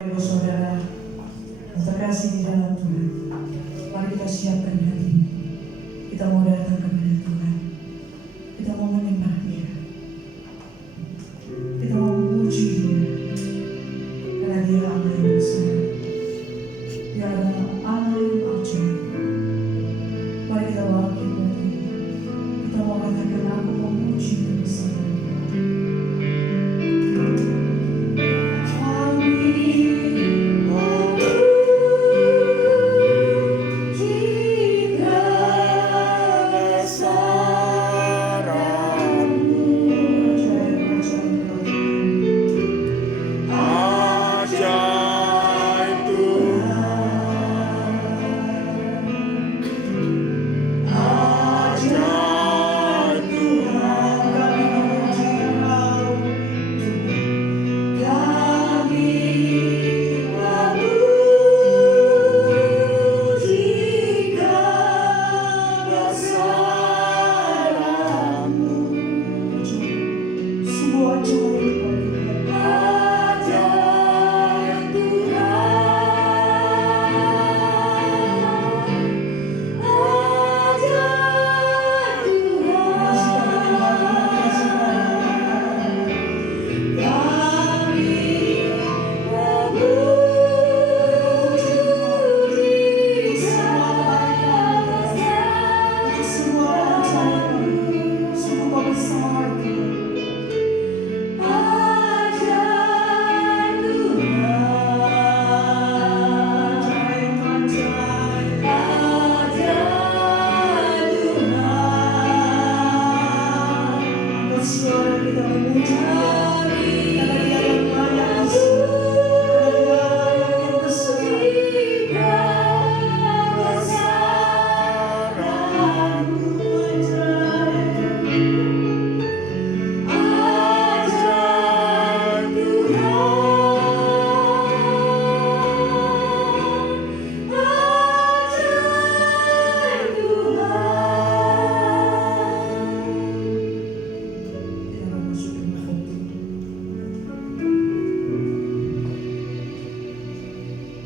Ibu saudara yang terkasih di dalam Tuhan, mari kita siapkan hati. Kita mau datang kepada Tuhan. Kita mau menyembah Dia. Kita mau memuji Dia. Karena Dia Allah yang besar. Dia adalah Allah yang ajaib. Mari kita bangkit lagi. Kita mau katakan, aku memuji kebesaran.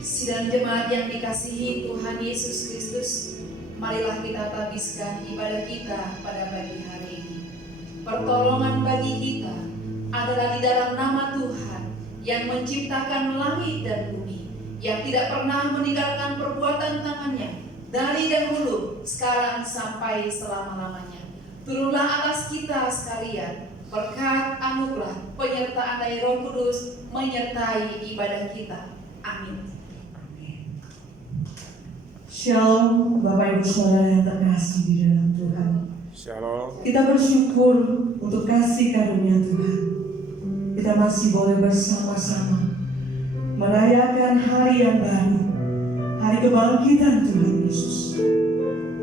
Sidang jemaat yang dikasihi Tuhan Yesus Kristus, marilah kita habiskan ibadah kita pada pagi hari ini. Pertolongan bagi kita adalah di dalam nama Tuhan yang menciptakan langit dan bumi, yang tidak pernah meninggalkan perbuatan tangannya dari dahulu, sekarang sampai selama-lamanya. Turunlah atas kita sekalian berkat anugerah penyertaan dari Roh Kudus menyertai ibadah kita. Amin. Shalom, Bapak Ibu Saudara yang terkasih di dalam Tuhan. Shalom. Kita bersyukur untuk kasih karunia Tuhan. Kita masih boleh bersama-sama merayakan hari yang baru, hari kebangkitan Tuhan Yesus.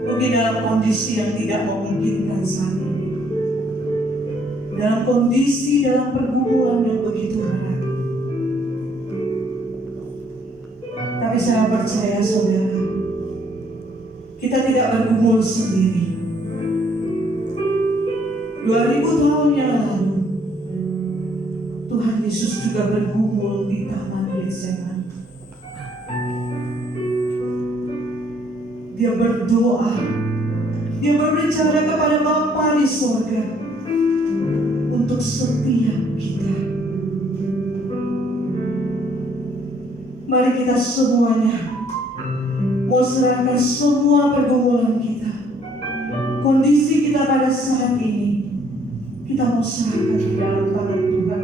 Mungkin dalam kondisi yang tidak memungkinkan saat ini, dalam kondisi, dalam pergumulan yang begitu berat. Tapi saya percaya saudara, kita tidak bergumul sendiri. 2000 tahun yang lalu, Tuhan Yesus juga bergumul di Taman Getsemani. Dia berdoa, dia berbicara kepada Bapa di sorga untuk setiap kita. Mari kita semuanya mau serahkan semua pergumulan kita, kondisi kita pada saat ini, kita mau serahkan di dalam tangan Tuhan.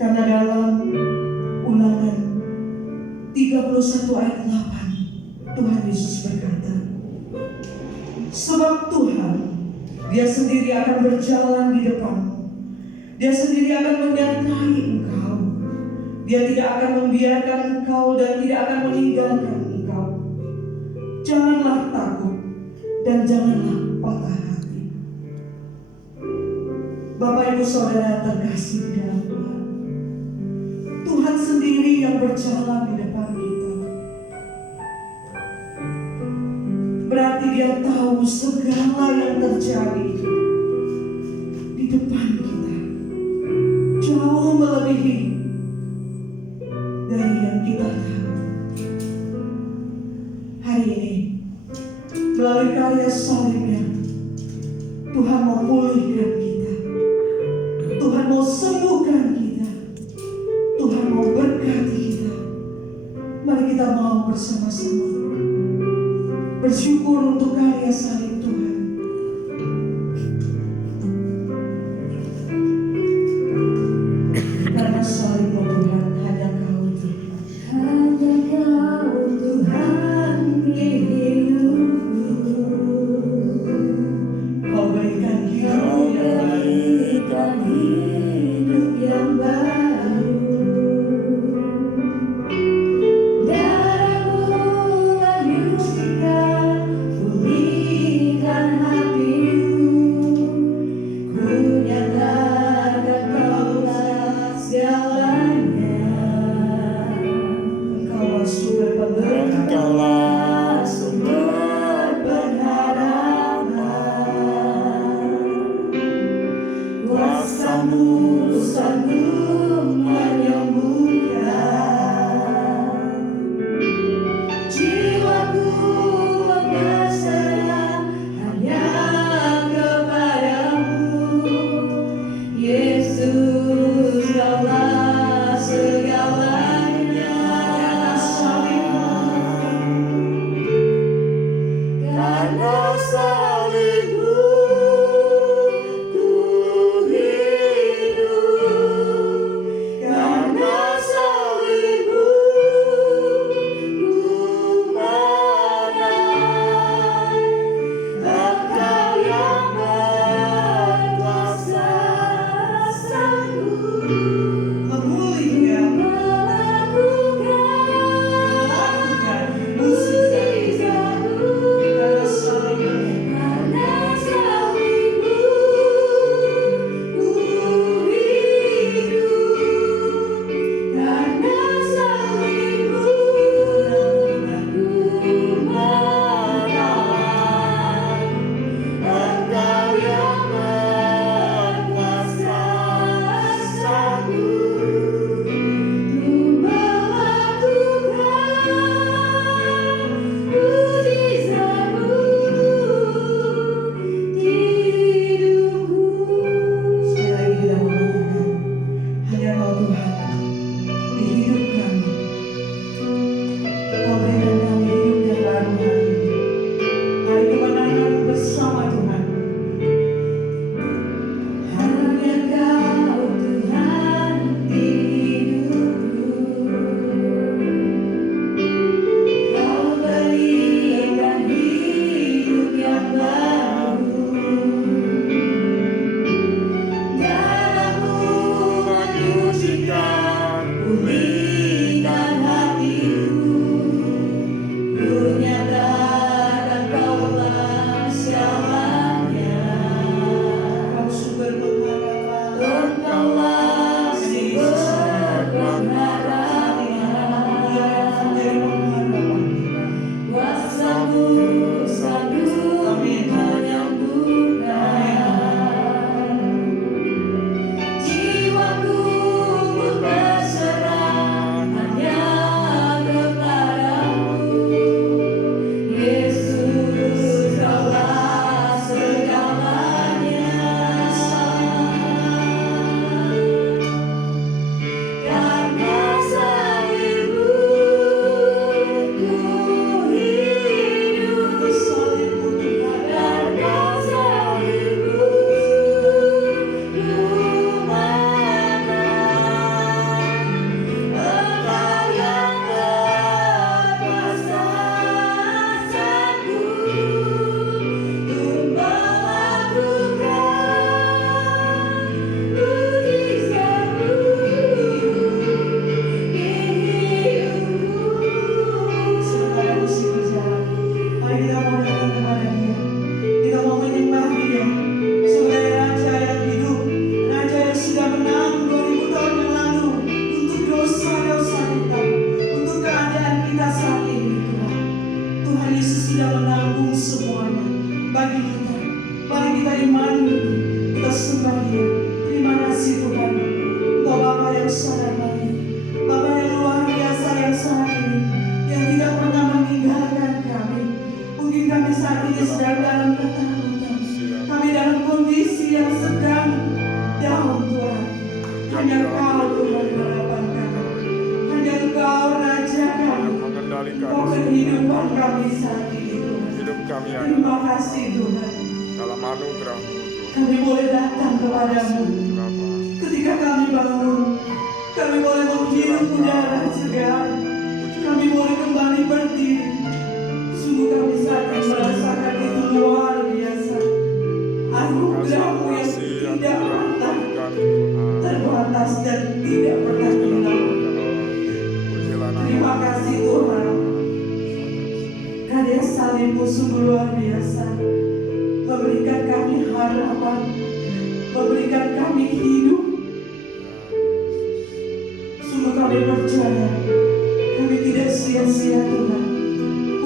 Karena dalam Ulangan 31 ayat 8, Tuhan Yesus berkata, sebab Tuhan, Dia sendiri akan berjalan di depanmu, Dia sendiri akan menyertai engkau. Dia tidak akan membiarkan engkau dan tidak akan meninggalkan engkau. Janganlah takut dan janganlah patah hati. Bapak Ibu Saudara terkasih di dalam Tuhan, Tuhan sendiri yang berjalan di depan kita. Berarti Dia tahu segala yang terjadi di depan kita, jauh melebihi dari yang kita tahu. Hari ini, melalui karya salibnya, Tuhan mau pulihkan kita. Tuhan mau sembuhkan kita. Tuhan mau berkati kita. Mari kita mau bersama-sama bersyukur untuk karya salib Tuhan. Karena salibmu Tuhan, hanya Kau Tuhan. Hanya Kau Tuhan hidupku. Kau berikan Kau berikan hidup yang baru. Darahmu menyucikan, pulihkan kasih Tuhan. dalam anugerah-Mu Tuhan. Kami boleh datang kepadamu. Berapa Ketika kami bangun, kami boleh menghirup udara segar. Kami boleh kembali berdiri. Sungguh kami sangat merasakan itu luar biasa. Anugerah-Mu yang tidak pernah terbatas dan tidak pernah hilang. Terima kasih Tuhan. Karya salib-Mu sungguh luar biasa, memberikan kami harapan, memberikan kami hidup. Sungguh kami percaya, kami tidak sia-sia Tuhan.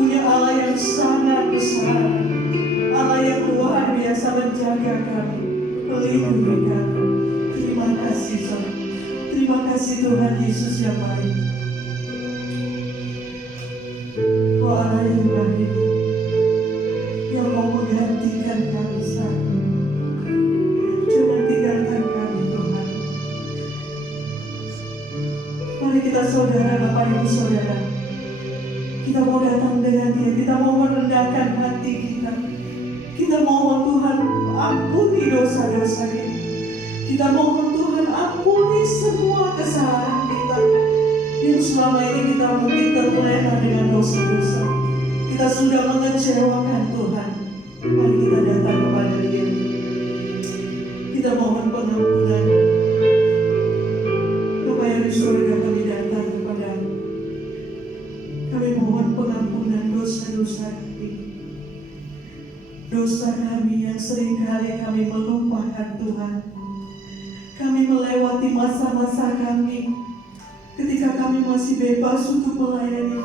Punya Allah yang sangat besar, Allah yang luar biasa menjaga kami, melindungi kami. Terima kasih Tuhan. Terima kasih Tuhan Yesus yang baik. Oh Allah yang baik, yang mau menggantikan kami saat ini. Jangan tinggalkan kami Tuhan. Mari kita saudara, Bapak Ibu Saudara, kita mau datang dengan Dia, kita mau merendahkan hati kita. Kita mohon Tuhan ampuni dosa-dosa kita. Kita mohon Tuhan ampuni semua kesalahan kita yang selama ini kita mungkin terlena dengan dosa-dosa. Kita sudah mengecewakan Tuhan. Mari kita datang kepada Dia. Kita mohon pengampunan. Bapa yang di surga, kami datang kepada-Mu. Kami mohon pengampunan dosa-dosa kami. Dosa kami yang seringkali kami melupakan Tuhan. Kami melewati masa-masa kami ketika kami masih bebas untuk melayani,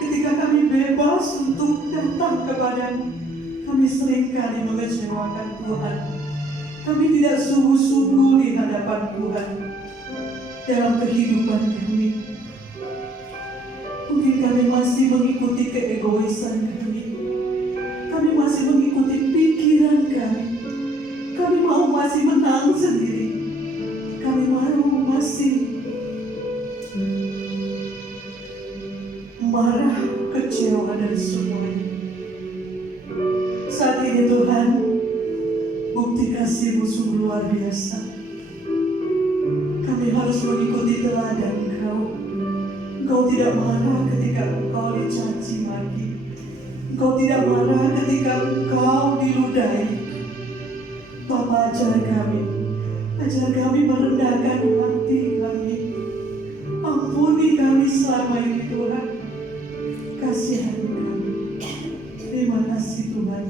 ketika kami bebas untuk datang kepada-Mu. Kami seringkali mengecewakan Tuhan. Kami tidak sungguh-sungguh di hadapan Tuhan dalam kehidupan kami. Mungkin kami masih mengikuti keegoisan kami. Kami masih mengikuti pikiran kami. Kami mau masih menang sendiri. Kami mau masih marah, kecewa dari semuanya. Saat ini Tuhan, bukti kasih-Mu sungguh luar biasa. Kami harus mengikuti teladan Engkau. Engkau tidak marah ketika Engkau dicaci maki. Engkau tidak marah ketika Engkau diludahi. Bapa, ajar kami merendahkan hati kami. Ampuni kami selama ini Tuhan. Kasihani kami. Terima kasih Tuhan.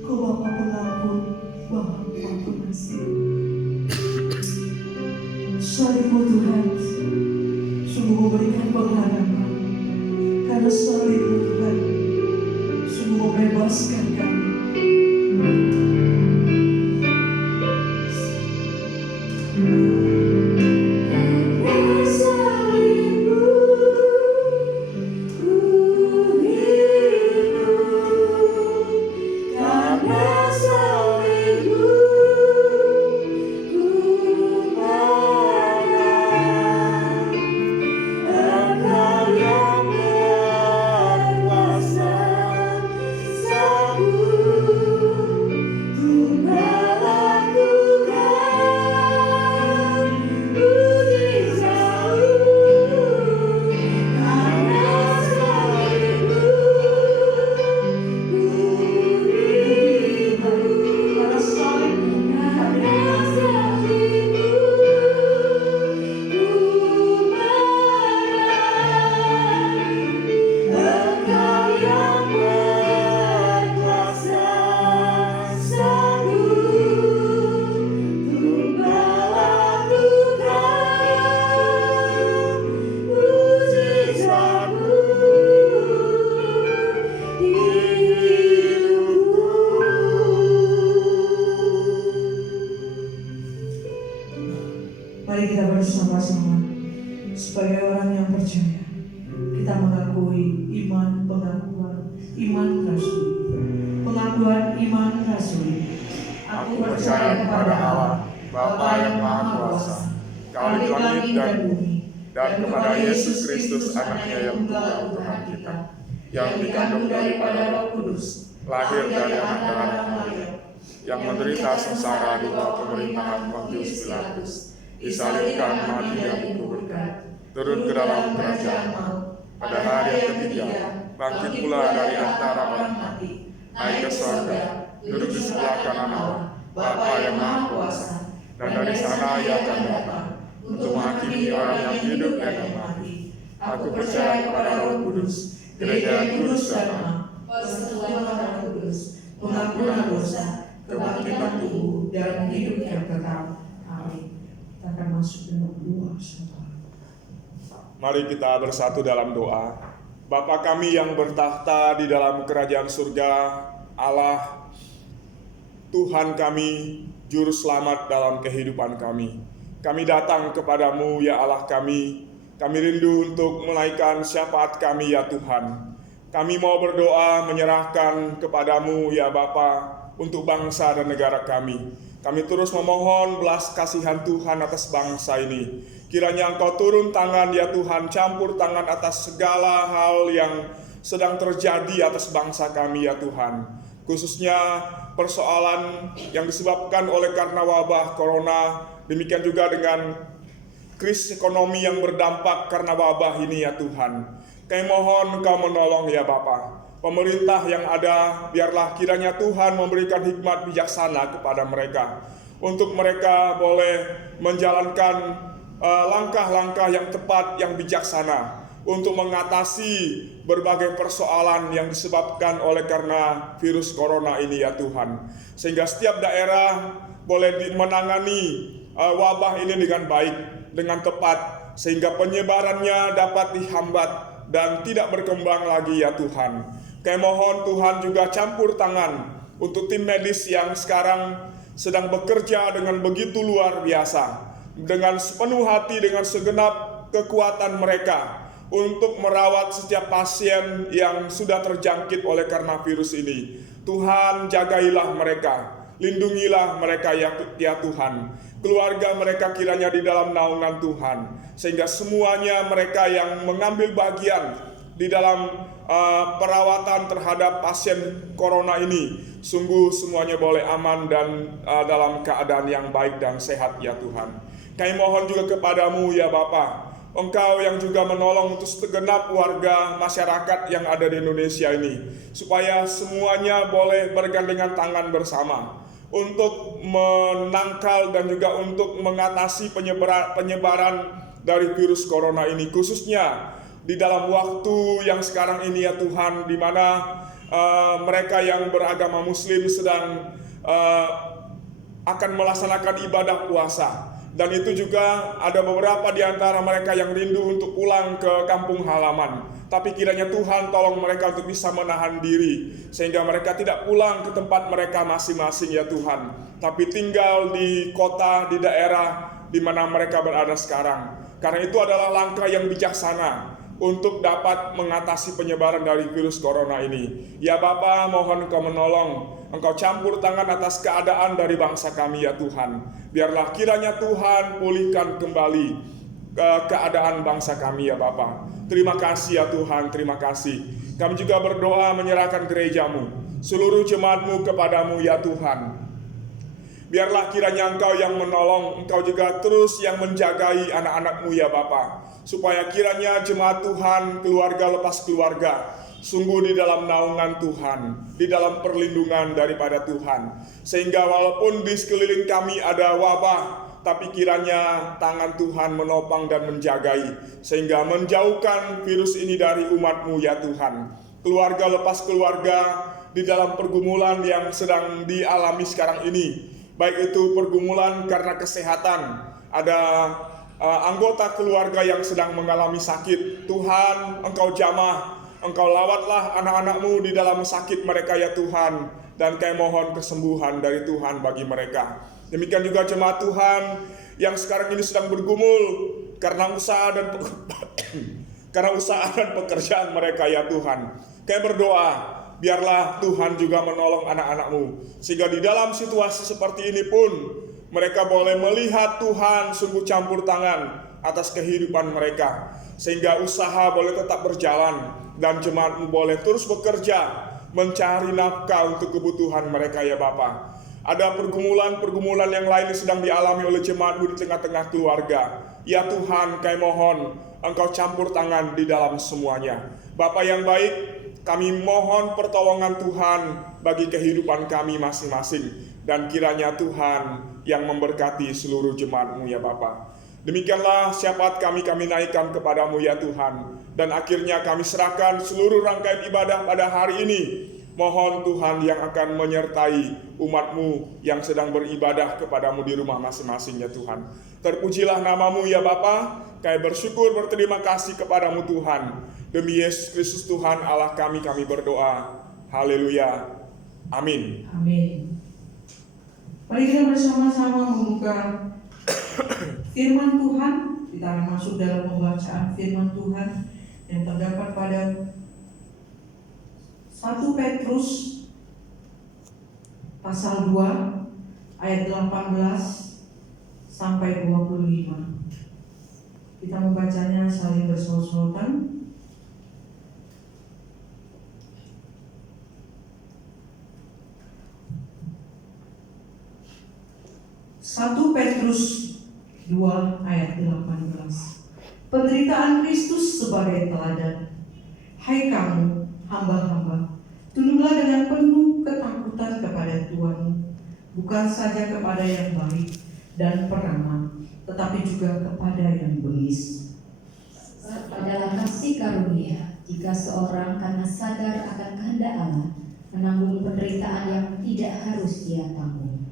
Kau Bapa pengampun, Bapa pengasih. Salib-Mu Tuhan sungguh memberikan pengharapan. Karena salib-Mu Tuhan sungguh membebaskan kami. Mari kita bersama-sama sebagai orang yang percaya. Kita mengakui iman rasuli. Pengakuan iman rasuli. Aku percaya kepada Allah, Bapa yang Maha Kuasa, Kali langit dan bumi, dan kepada Yesus Kristus, Anaknya yang tunggal Tuhan kita, yang dikandung daripada Roh Kudus, lahir dari anak darah Maria, yang menderita sengsara di bawah pemerintahan Pontius Pilatus, disalibkan, mati dan dikuburkan, turun ke dalam kerajaan maut, pada hari yang ketiga bangkit pula dari antara orang mati, naik ke surga, duduk di sebelah kanan Allah Bapa yang Maha Kuasa, dan dari sana Ia akan datang untuk menghakimi orang yang hidup dan yang mati. Aku percaya kepada Roh Kudus, gereja yang kudus dan sama, persekutuan Roh Kudus, pengampunan dosa, kebangkitan tubuh, dan hidup yang kekal. Amin. Kita akan masuk dalam doa. Mari kita bersatu dalam doa. Bapa kami yang bertahta di dalam kerajaan surga, Allah, Tuhan kami, Juru Selamat dalam kehidupan kami. Kami datang kepadamu ya Allah kami. Kami rindu untuk menaikkan syafaat kami ya Tuhan. Kami mau berdoa menyerahkan kepadamu ya Bapa untuk bangsa dan negara kami. Kami terus memohon belas kasihan Tuhan atas bangsa ini. Kiranya Engkau turun tangan ya Tuhan, campur tangan atas segala hal yang sedang terjadi atas bangsa kami ya Tuhan. Khususnya persoalan yang disebabkan oleh karena wabah corona, demikian juga dengan krisis ekonomi yang berdampak karena wabah ini ya Tuhan. Kami mohon Engkau menolong ya Bapa. Pemerintah yang ada, biarlah kiranya Tuhan memberikan hikmat bijaksana kepada mereka, untuk mereka boleh menjalankan langkah-langkah yang tepat, yang bijaksana, untuk mengatasi berbagai persoalan yang disebabkan oleh karena virus corona ini ya Tuhan. Sehingga setiap daerah boleh menangani wabah ini dengan baik, dengan tepat, sehingga penyebarannya dapat dihambat dan tidak berkembang lagi ya Tuhan. Kami mohon Tuhan juga campur tangan untuk tim medis yang sekarang sedang bekerja dengan begitu luar biasa, dengan sepenuh hati, dengan segenap kekuatan mereka untuk merawat setiap pasien yang sudah terjangkit oleh karena virus ini. Tuhan, jagailah mereka, lindungilah mereka ya Tuhan. Keluarga mereka kiranya di dalam naungan Tuhan, sehingga semuanya mereka yang mengambil bagian di dalam perawatan terhadap pasien corona ini, sungguh semuanya boleh aman dan dalam keadaan yang baik dan sehat ya Tuhan. Kami mohon juga kepadamu ya Bapa, Engkau yang juga menolong untuk segenap warga masyarakat yang ada di Indonesia ini, supaya semuanya boleh bergandengan tangan bersama untuk menangkal dan juga untuk mengatasi penyebaran dari virus corona ini, khususnya di dalam waktu yang sekarang ini ya Tuhan, di mana mereka yang beragama Muslim sedang akan melaksanakan ibadah puasa. Dan itu juga ada beberapa di antara mereka yang rindu untuk pulang ke kampung halaman. Tapi kiranya Tuhan tolong mereka untuk bisa menahan diri, sehingga mereka tidak pulang ke tempat mereka masing-masing ya Tuhan, tapi tinggal di kota, di daerah di mana mereka berada sekarang. Karena itu adalah langkah yang bijaksana untuk dapat mengatasi penyebaran dari virus corona ini. Ya Bapa, mohon Engkau menolong, Engkau campur tangan atas keadaan dari bangsa kami ya Tuhan. Biarlah kiranya Tuhan pulihkan kembali keadaan bangsa kami ya Bapa. Terima kasih ya Tuhan, terima kasih. Kami juga berdoa menyerahkan gerejamu, seluruh jemaatmu kepadamu ya Tuhan. Biarlah kiranya Engkau yang menolong, Engkau juga terus yang menjagai anak-anak-Mu ya Bapa, supaya kiranya jemaat Tuhan, keluarga lepas keluarga, sungguh di dalam naungan Tuhan, di dalam perlindungan daripada Tuhan. Sehingga walaupun di sekeliling kami ada wabah, tapi kiranya tangan Tuhan menopang dan menjagai, sehingga menjauhkan virus ini dari umat-Mu ya Tuhan. Keluarga lepas keluarga di dalam pergumulan yang sedang dialami sekarang ini, baik itu pergumulan karena kesehatan, ada anggota keluarga yang sedang mengalami sakit. Tuhan, Engkau jamah, Engkau lawatlah anak-anak-Mu di dalam sakit mereka ya Tuhan, dan kami mohon kesembuhan dari Tuhan bagi mereka. Demikian juga jemaat Tuhan yang sekarang ini sedang bergumul karena usaha dan pekerjaan mereka ya Tuhan. Kami berdoa, biarlah Tuhan juga menolong anak-anak-Mu, sehingga di dalam situasi seperti ini pun mereka boleh melihat Tuhan sungguh campur tangan atas kehidupan mereka, sehingga usaha boleh tetap berjalan dan jemaat-Mu boleh terus bekerja mencari nafkah untuk kebutuhan mereka ya Bapa. Ada pergumulan-pergumulan yang lain yang sedang dialami oleh jemaat-Mu di tengah-tengah keluarga. Ya Tuhan, kami mohon Engkau campur tangan di dalam semuanya. Bapa yang baik, kami mohon pertolongan Tuhan bagi kehidupan kami masing-masing. Dan kiranya Tuhan yang memberkati seluruh jemaat-Mu ya Bapa. Demikianlah syafaat kami naikkan kepadamu ya Tuhan. Dan akhirnya kami serahkan seluruh rangkaian ibadah pada hari ini. Mohon Tuhan yang akan menyertai umat-Mu yang sedang beribadah kepadamu di rumah masing-masing ya Tuhan. Terpujilah nama-Mu ya Bapa. Kami bersyukur berterima kasih kepadamu Tuhan. Demi Yesus Kristus Tuhan Allah kami berdoa. Haleluya. Amin. Amin. Mari kita bersama-sama membuka firman Tuhan. Kita akan masuk dalam pembacaan firman Tuhan yang terdapat pada 1 Petrus pasal 2 ayat 18 sampai 25. Kita membacanya saling bersaut-sautan. Satu Petrus 2 ayat 18. Penderitaan Kristus sebagai teladan. Hai kamu hamba-hamba, tunduklah dengan penuh ketakutan kepada Tuhanmu, bukan saja kepada yang baik dan peramah, tetapi juga kepada yang bengis. Adalah kasih karunia jika seorang karena sadar akan kehendak Allah menanggung penderitaan yang tidak harus dia tanggung.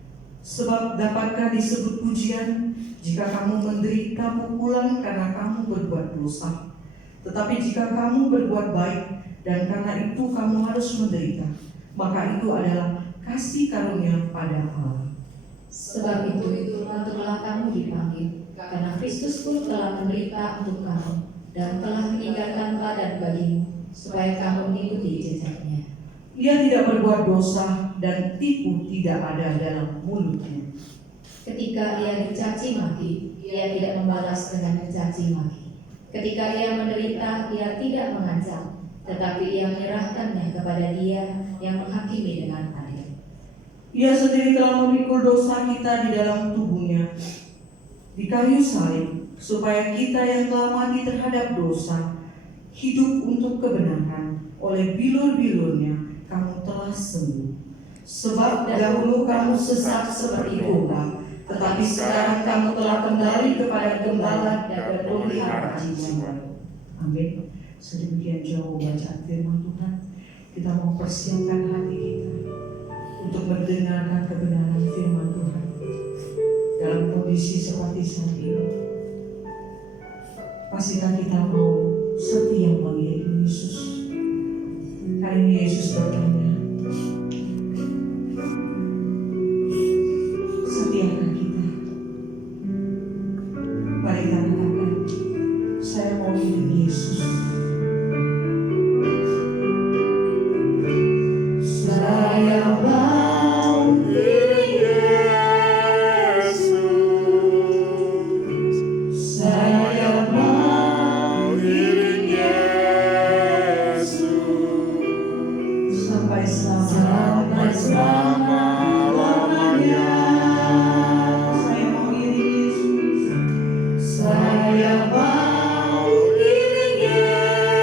Sebab dapatkah disebut pujian jika kamu menderita pukulan karena kamu berbuat dosa? Tetapi jika kamu berbuat baik dan karena itu kamu harus menderita, maka itu adalah kasih karunia pada Allah. Sebab itu patutlah kamu dipanggil, karena Kristus pun telah menderita untuk kamu dan telah meninggalkan badan bagimu, supaya kamu mengikuti jejaknya. Ia tidak berbuat dosa dan tipu tidak ada dalam mulutnya. Ketika ia dicaci maki, ia tidak membalas dengan mencaci maki. Ketika ia menderita, ia tidak mengancam, tetapi ia menyerahkannya kepada Dia yang menghakimi dengan adil. Ia sendiri telah memikul dosa kita di dalam tubuhnya di kayu salib, supaya kita yang telah mati terhadap dosa hidup untuk kebenaran. Oleh bilur-bilurnya kamu telah sembuh. Sebab dahulu kamu sesat seperti domba, tetapi sekarang kamu telah kembali kepada gembala dan pelihara jiwa. Amin. Sedemikian jauh bacaan firman Tuhan. Kita mau persiapkan hati kita untuk mendengarkan kebenaran firman Tuhan dalam kondisi seperti saat ini. Pastikan kita mau setia mengiringi Yesus. Kali ini Yesus bertanya, setiakah kita? Mari kita katakan, saya mau hidup Yesus. Saya mau saya mau sampai selama-lamanya. Saya mau iring Yesus. Saya mau iring Yesus.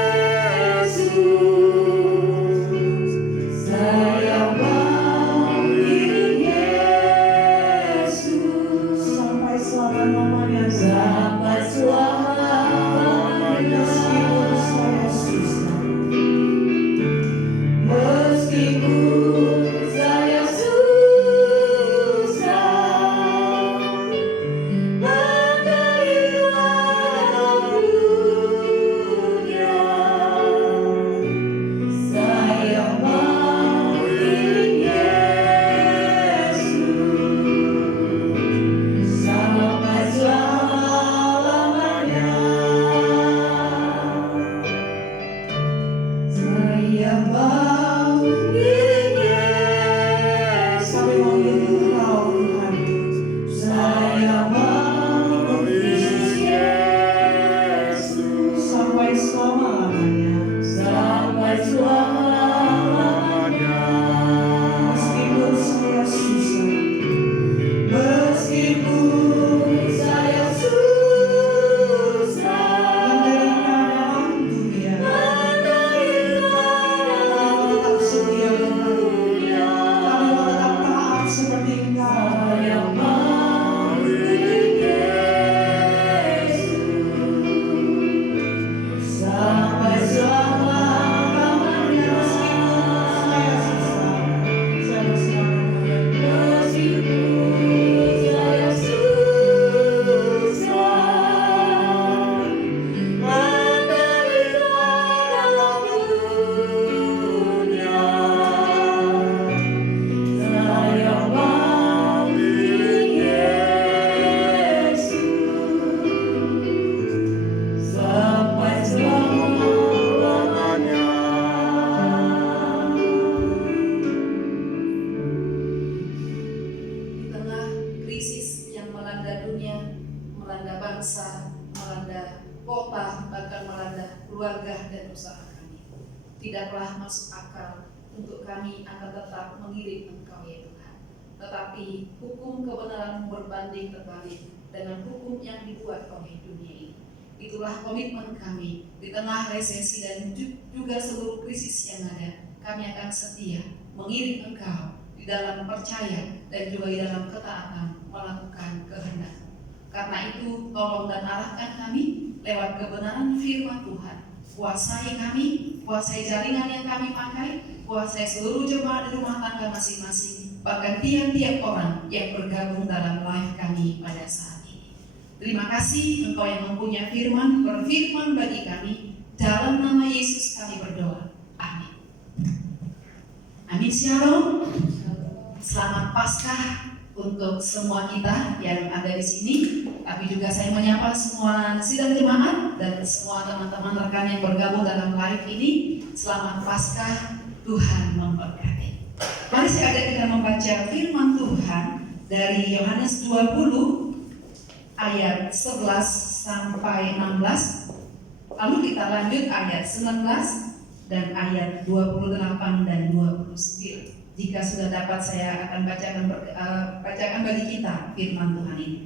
akan melanda keluarga dan usaha kami. Tidaklah masuk akal untuk kami akan tetap mengiring Engkau ya Tuhan. Tetapi hukum kebenaran berbanding terbalik dengan hukum yang dibuat oleh dunia ini. Itulah komitmen kami di tengah resesi dan juga seluruh krisis yang ada. Kami akan setia mengiring Engkau di dalam percaya dan juga di dalam ketaatan melakukan kehendak. Karena itu tolong dan arahkan kami lewat kebenaran firman Tuhan. Kuasai kami, kuasai jaringan yang kami pakai, kuasai seluruh jemaat di rumah tangga masing-masing, bahkan tiap-tiap orang yang bergabung dalam live kami pada saat ini. Terima kasih Engkau yang mempunyai firman, berfirman bagi kami. Dalam nama Yesus kami berdoa. Amin. Amin. Shalom. Selamat Paskah untuk semua kita yang ada di sini. Tapi juga saya menyapa semua sidang jemaat dan semua teman-teman rekan yang bergabung dalam live ini. Selamat Paskah, Tuhan memberkati. Mari saya ajak kita membaca firman Tuhan dari Yohanes 20 ayat 11 sampai 16. Lalu kita lanjut ayat 19 dan ayat 28 dan 29. Jika sudah dapat, saya akan bacakan bagi kita firman Tuhan ini.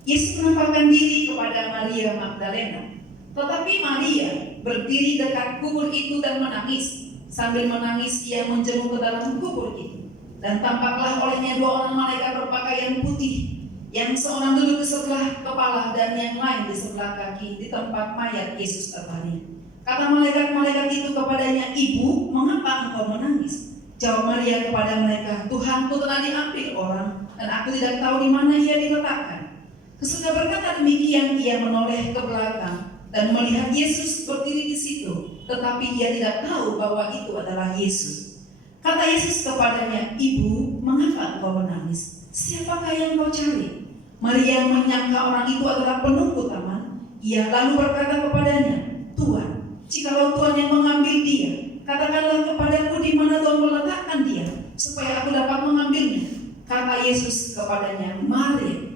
Yesus menampakkan diri kepada Maria Magdalena. Tetapi Maria berdiri dekat kubur itu dan menangis. Sambil menangis, ia menjenguk ke dalam kubur itu. Dan tampaklah olehnya dua orang malaikat berpakaian putih, yang seorang duduk di sebelah kepala dan yang lain di sebelah kaki di tempat mayat Yesus terbaring. Kata malaikat-malaikat itu kepadanya, "Ibu, mengapa engkau menangis?" Jawab Maria kepada mereka, "Tuhanku telah diambil orang, dan aku tidak tahu di mana ia diletakkan." Sesudah berkata demikian, ia menoleh ke belakang dan melihat Yesus berdiri di situ, tetapi ia tidak tahu bahwa itu adalah Yesus. Kata Yesus kepadanya, "Ibu, mengapa engkau menangis? Siapakah yang kau cari?" Maria menyangka orang itu adalah penunggu taman. Ia lalu berkata kepadanya, "Tuhan, jikalau Tuhan yang mengambil dia, katakanlah kepadaku di mana Tuhan meletakkan dia, supaya aku dapat mengambilnya." Kata Yesus kepadanya, "Maria."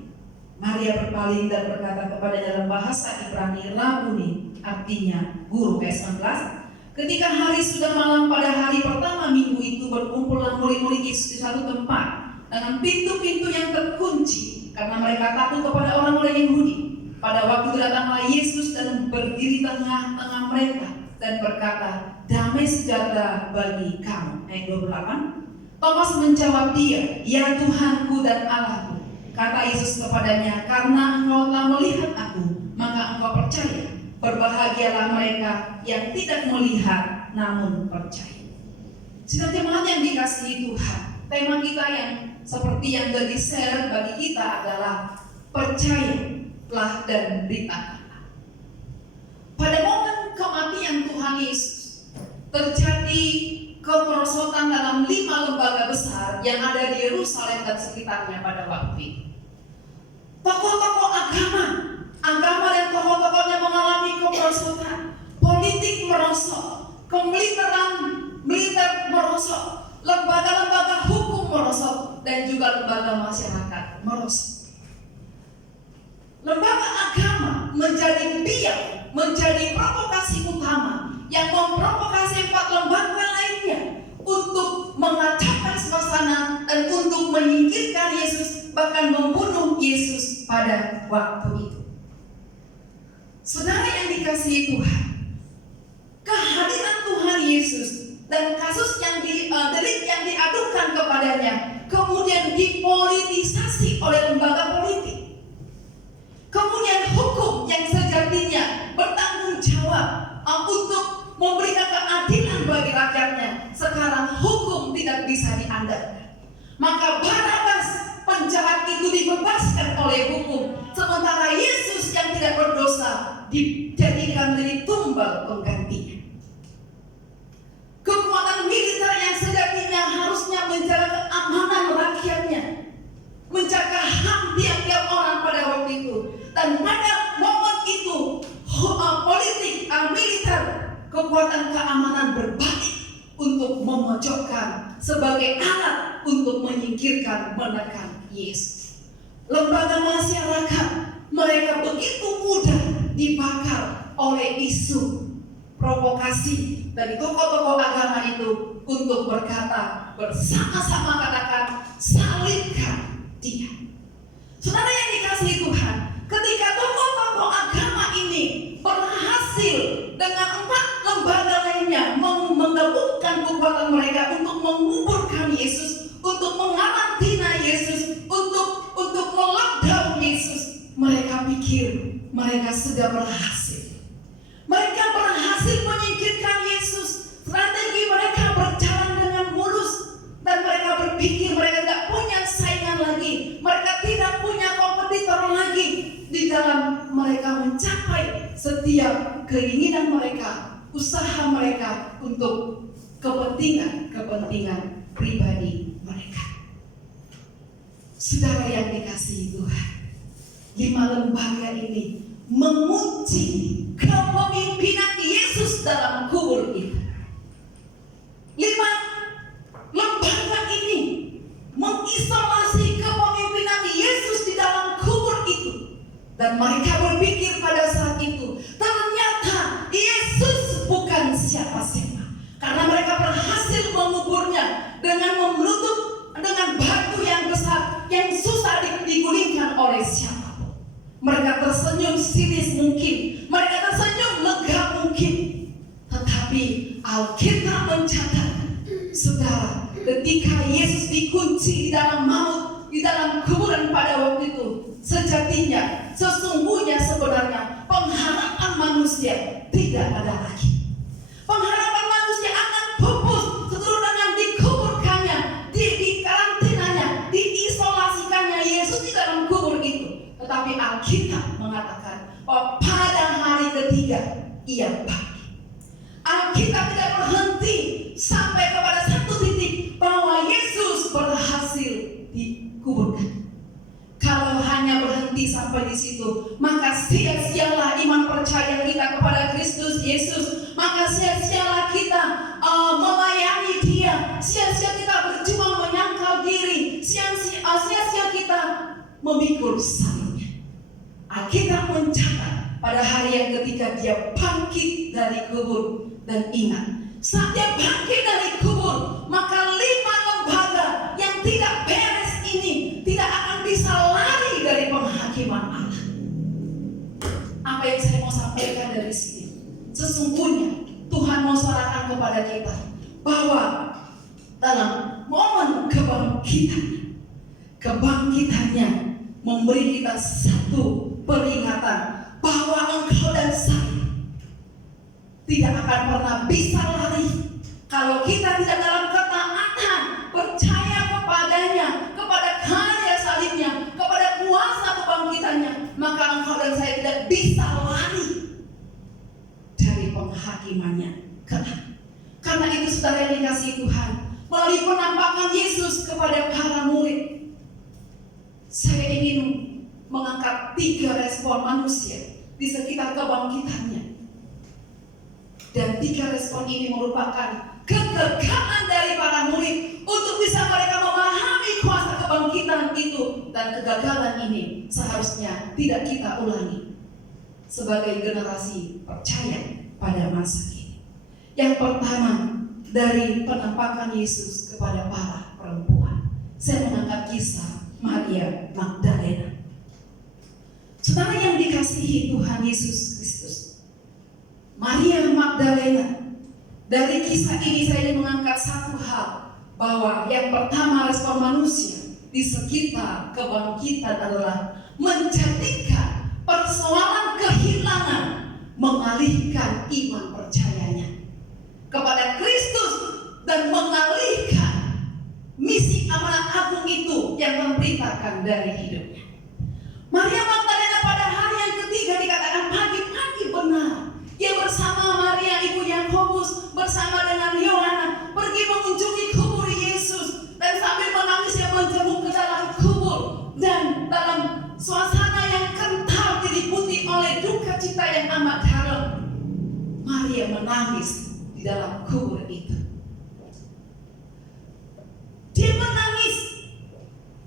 Maria berpaling dan berkata kepadanya dalam bahasa Ibrani, "Rabuni," artinya guru. Ayat 19. Ketika hari sudah malam pada hari pertama minggu itu, berkumpullah murid-murid Yesus di satu tempat dengan pintu-pintu yang terkunci, karena mereka takut kepada orang-orang Yahudi. Pada waktu itu datanglah Yesus dan berdiri tengah-tengah mereka dan berkata, "Damai sejahtera bagi kamu." Ayat 28. Thomas menjawab dia, "Ya Tuhanku dan Allahku." Kata Yesus kepadanya, "Karena engkau telah melihat aku, maka engkau percaya. Berbahagialah mereka yang tidak melihat namun percaya." Sidang jemaat yang dikasihi Tuhan, tema kita yang seperti yang jadi share bagi kita adalah percayalah dan beritakanlah. Pada momen kematian Tuhan Yesus, terjadi kemerosotan dalam 5 lembaga besar yang ada di Yerusalem dan sekitarnya pada waktu itu. Tokoh-tokoh agama dan tokoh-tokohnya mengalami kemerosotan. Politik merosot, militer merosot, lembaga-lembaga hukum merosot, dan juga lembaga masyarakat merosot. Lembaga agama menjadi biang, menjadi provokasi utama yang memprovokasi 4 lembaga lainnya untuk mengacaukan suasana dan untuk menyingkirkan Yesus, bahkan membunuh Yesus pada waktu itu. Saudara yang dikasihi Tuhan, kehadiran Tuhan Yesus dan kasus delik yang diadukan kepadanya kemudian dipolitisasi oleh lembaga politik. Kemudian hukum yang sejatinya bertanggung jawab untuk memberikan keadilan bagi rakyatnya, sekarang hukum tidak bisa diandalkan. Maka Barabas penjahat itu dibebaskan oleh hukum, sementara Yesus yang tidak berdosa dijadikan menjadi tumbal penggantinya. Kekuatan militer yang sejatinya harusnya menjaga keamanan rakyatnya, menjaga hak tiap-tiap orang pada waktu itu, dan pada momen itu politik militer, kekuatan keamanan berbalik untuk memojokkan sebagai alat untuk menyingkirkan, menekan Yesus. Lembaga masyarakat, mereka begitu mudah dibakar, oleh isu provokasi dari tokoh-tokoh agama itu untuk berkata bersama-sama, katakan, salibkan dia. Saudara yang dikasihi Tuhan, ketika tokoh-tokoh agama ini berhasil dengan 4 lembaga lainnya menggabungkan kekuatan mereka untuk menguburkan Yesus, untuk mengarantina Yesus, untuk melockdown Yesus, mereka pikir mereka sudah berhasil. Mereka berhasil menyingkirkan Yesus. Strategi mereka berjalan dengan mulus, dan mereka berpikir mereka tidak punya saingan lagi, mereka tidak punya kompetitor lagi di dalam mereka mencapai setiap keinginan mereka, usaha mereka untuk kepentingan pribadi mereka. Saudara yang dikasihi Tuhan, 5 lembaga ini mengunci kepemimpinan Yesus dalam kubur itu. 5 lembaga ini mengisolasi kepemimpinan Yesus di dalam kubur itu. Dan mereka berpikir pada saat itu, ternyata Yesus bukan siapa-siapa, karena mereka berhasil menguburnya dengan menutup dengan batu yang besar yang susah digulingkan oleh siapapun. Mereka tersenyum sinis mungkin, mereka tersenyum lega mungkin, tetapi Alkitab mencatat, saudara, ketika Yesus dikunci di dalam maut, di dalam kuburan pada waktu itu, sejatinya, sesungguhnya, sebenarnya pengharapan manusia tidak ada lagi. Pengharapan manusia akan pupus seluruh dengan dikuburkannya, dikarantinanya, diisolasikannya Yesus di dalam kubur itu. Tetapi Alkitab mengatakan bahwa pada hari ketiga ia bangkit. Alkitab tidak berhenti sampai kepada satu titik bahwa Yesus berhasil dikuburkan. Kalau hanya berhenti sampai di situ, maka sia-sialah iman percaya kita kepada Kristus Yesus. Maka sia-sialah kita melayani Dia, sia-sia kita berjuang menyangkal diri, sia-sia kita memikul salibnya. Alkitab mencatat pada hari yang ketiga dia bangkit dari kubur. Dan ingat, saat dia bangkit dari kubur, maka 5 lembaga yang tidak beres ini tidak akan bisa lari dari penghakiman Allah. Apa yang saya mau sampaikan dari sini, sesungguhnya Tuhan mau suarakan kepada kita bahwa dalam momen kebangkitannya memberi kita satu peringatan bahwa engkau dan saya tidak akan pernah bisa lari kalau kita tidak dalam ketaatan, percaya kepadanya, kepada karya salibnya, kepada kuasa kebangkitannya. Maka engkau dan saya tidak bisa lari dari penghakimannya kelak. Karena itu saudara yang dikasihi Tuhan, melalui penampakan Yesus kepada para murid, saya ingin mengangkat 3 respon manusia di sekitar kebangkitannya. Dan 3 respon ini merupakan kegagalan dari para murid untuk bisa mereka memahami kuasa kebangkitan itu. Dan kegagalan ini seharusnya tidak kita ulangi sebagai generasi percaya pada masa ini. Yang pertama, dari penampakan Yesus kepada para perempuan, saya mengangkat kisah Maria Magdalena. Saudara yang dikasihi Tuhan Yesus Kristus, Maria Magdalena, dari kisah ini saya ingin mengangkat satu hal, bahwa yang pertama respon manusia di sekitar kebangkitan adalah menjadikan persoalan kehilangan mengalihkan iman percayanya kepada Kristus dan mengalihkan misi amanat agung itu yang memberitakan dari hidupnya. Maria Magdalena pada hari yang ketiga dikatakan pagi-pagi benar, dia bersama Maria ibu Yakobus bersama dengan Yohana pergi mengunjungi kubur Yesus, dan sambil menangis dia menjenguk ke dalam kubur, dan dalam suasana yang kental diliputi oleh duka cita yang amat dalam, Maria menangis di dalam kubur itu. Dia menangis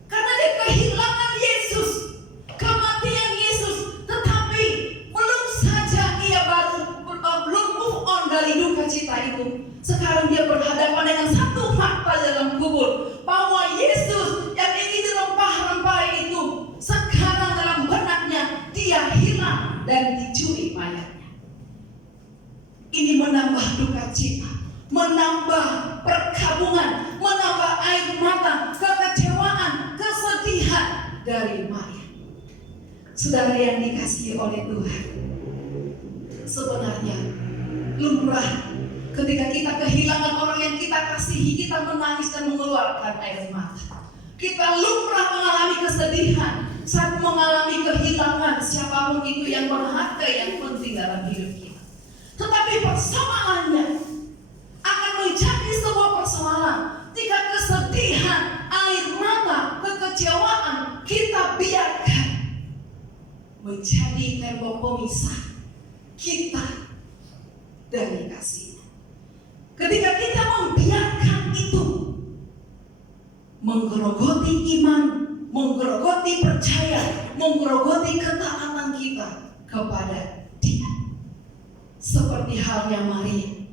karena dia kehilangan Yesus, kematian Yesus, tetapi belum saja ia baru gali duka cita itu, sekarang dia berhadapan dengan satu fakta dalam kubur, bahwa Yesus yang ingin dirempah-rempah itu sekarang dalam benaknya dia hilang dan dicuri mayatnya. Ini menambah duka cita, menambah perkabungan, menambah air mata, kekecewaan, kesedihan dari Maria. Saudara yang dikasihi oleh Tuhan, sebenarnya lumrah ketika kita kehilangan orang yang kita kasihi, kita menangis dan mengeluarkan air mata. Kita lumrah mengalami kesedihan saat mengalami kehilangan siapapun itu yang berharga, yang penting dalam hidup kita. Tetapi persamaannya akan menjadi sebuah persoalan jika kesedihan, air mata, kekecewaan kita biarkan menjadi tembok pemisah kita dari kasih. Ketika kita membiarkan itu menggerogoti iman, menggerogoti percaya, menggerogoti ketaatan kita kepada Dia. Seperti halnya Maria,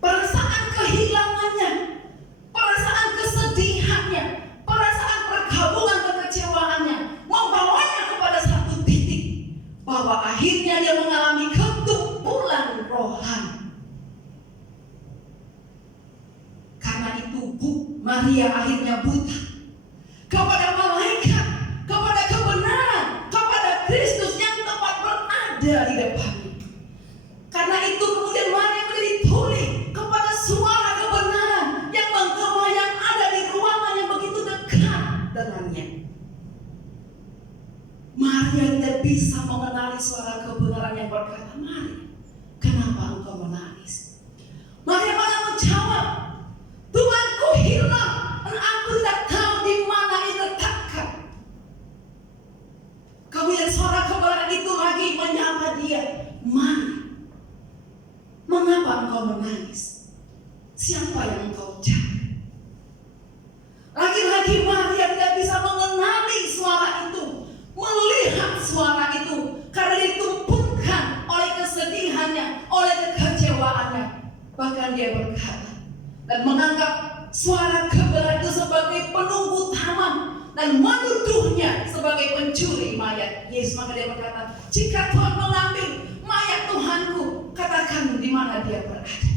perasaan kehilangannya, perasaan kesedihannya, perasaan perkabungan kekecewaannya membawanya kepada satu titik bahwa akhirnya dia mengalami ketumpulan rohani. Karena itu Maria akhirnya buta kepada malaikat, kepada kebenaran, kepada Kristus yang tepat berada di depannya. Karena itu kemudian Maria menjadi tuli kepada suara kebenaran yang menggema, yang ada di ruangan yang begitu dekat dengannya. Maria tidak bisa mengenali suara kebenaran yang berkata, "Maria, kenapa engkau menangis?" Maria malah menjawab, "Tuhanku hilang dan aku tidak tahu di mana diletakkan." Kemudian suara kebenaran itu lagi menyapa dia, "Maria, mengapa engkau menangis? Siapa yang engkau cari?" Lagi-lagi Maria tidak bisa mengenali suara itu, melihat suara itu, karena ditumpukan oleh kesedihannya, oleh kekecewaannya. Bahkan dia berkata dan menganggap suara kebenaran itu sebagai penunggu taman dan menuduhnya sebagai pencuri mayat Yesus. Maka dia berkata, "Jika Tuhan mengambil mayat Tuhanku, katakan di mana dia berada."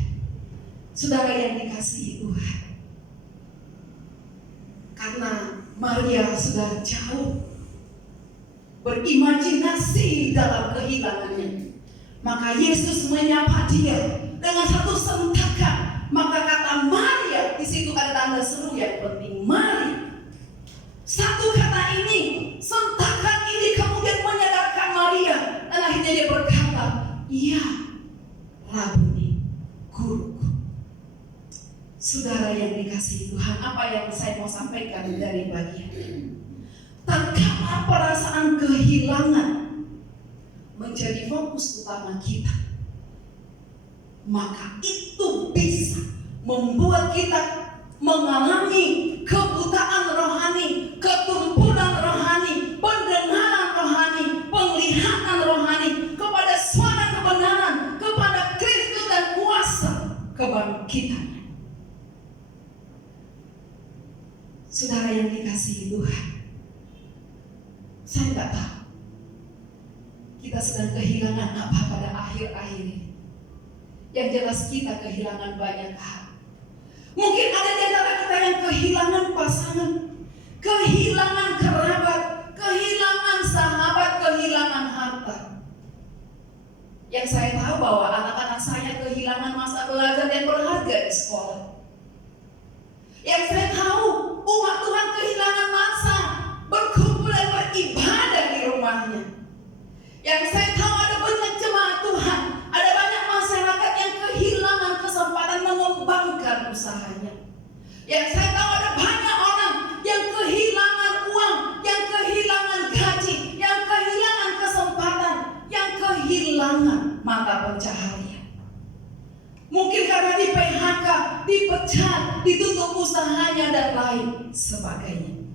Saudara yang dikasihi Tuhan, karena Maria sudah jauh berimajinasi dalam kehilangannya, maka Yesus menyapa dia dengan satu sentakan. Maka kata Maria, di situ ada tanda seru yang penting, Mari. Satu kata ini, sentakan ini kemudian menyadarkan Maria, dan akhirnya dia berkata, "Iya, Rabuni, guruku." Saudara yang dikasihi Tuhan, apa yang saya mau sampaikan dari bagian ini? Tatkala perasaan kehilangan menjadi fokus utama kita, maka itu bisa membuat kita mengalami kebutaan rohani, ketumpulan rohani, pendengaran rohani, penglihatan rohani kepada suara kebenaran, kepada Kristus dan kuasa kebangkitannya. Saudara yang dikasihi Tuhan, saya tidak tahu kita sedang kehilangan apa pada akhir-akhir ini. Yang jelas kita kehilangan banyak hal. Mungkin ada di antara kita yang kehilangan pasangan, kehilangan kerabat, kehilangan sahabat, kehilangan harta. Yang saya tahu bahwa anak-anak saya kehilangan masa belajar yang berharga di sekolah. Yang saya tahu umat Tuhan kehilangan masa berkumpul dan beribadah di rumahnya. Yang saya tahu ada banyak jemaat Tuhan, ada banyak masyarakat yang kehilangan kesempatan mengembangkan usahanya. Yang saya tahu ada banyak orang yang kehilangan uang, yang kehilangan gaji, yang kehilangan kesempatan, yang kehilangan mata pencaharian. Mungkin karena di PHK, dipecat, ditutup usahanya dan lain sebagainya.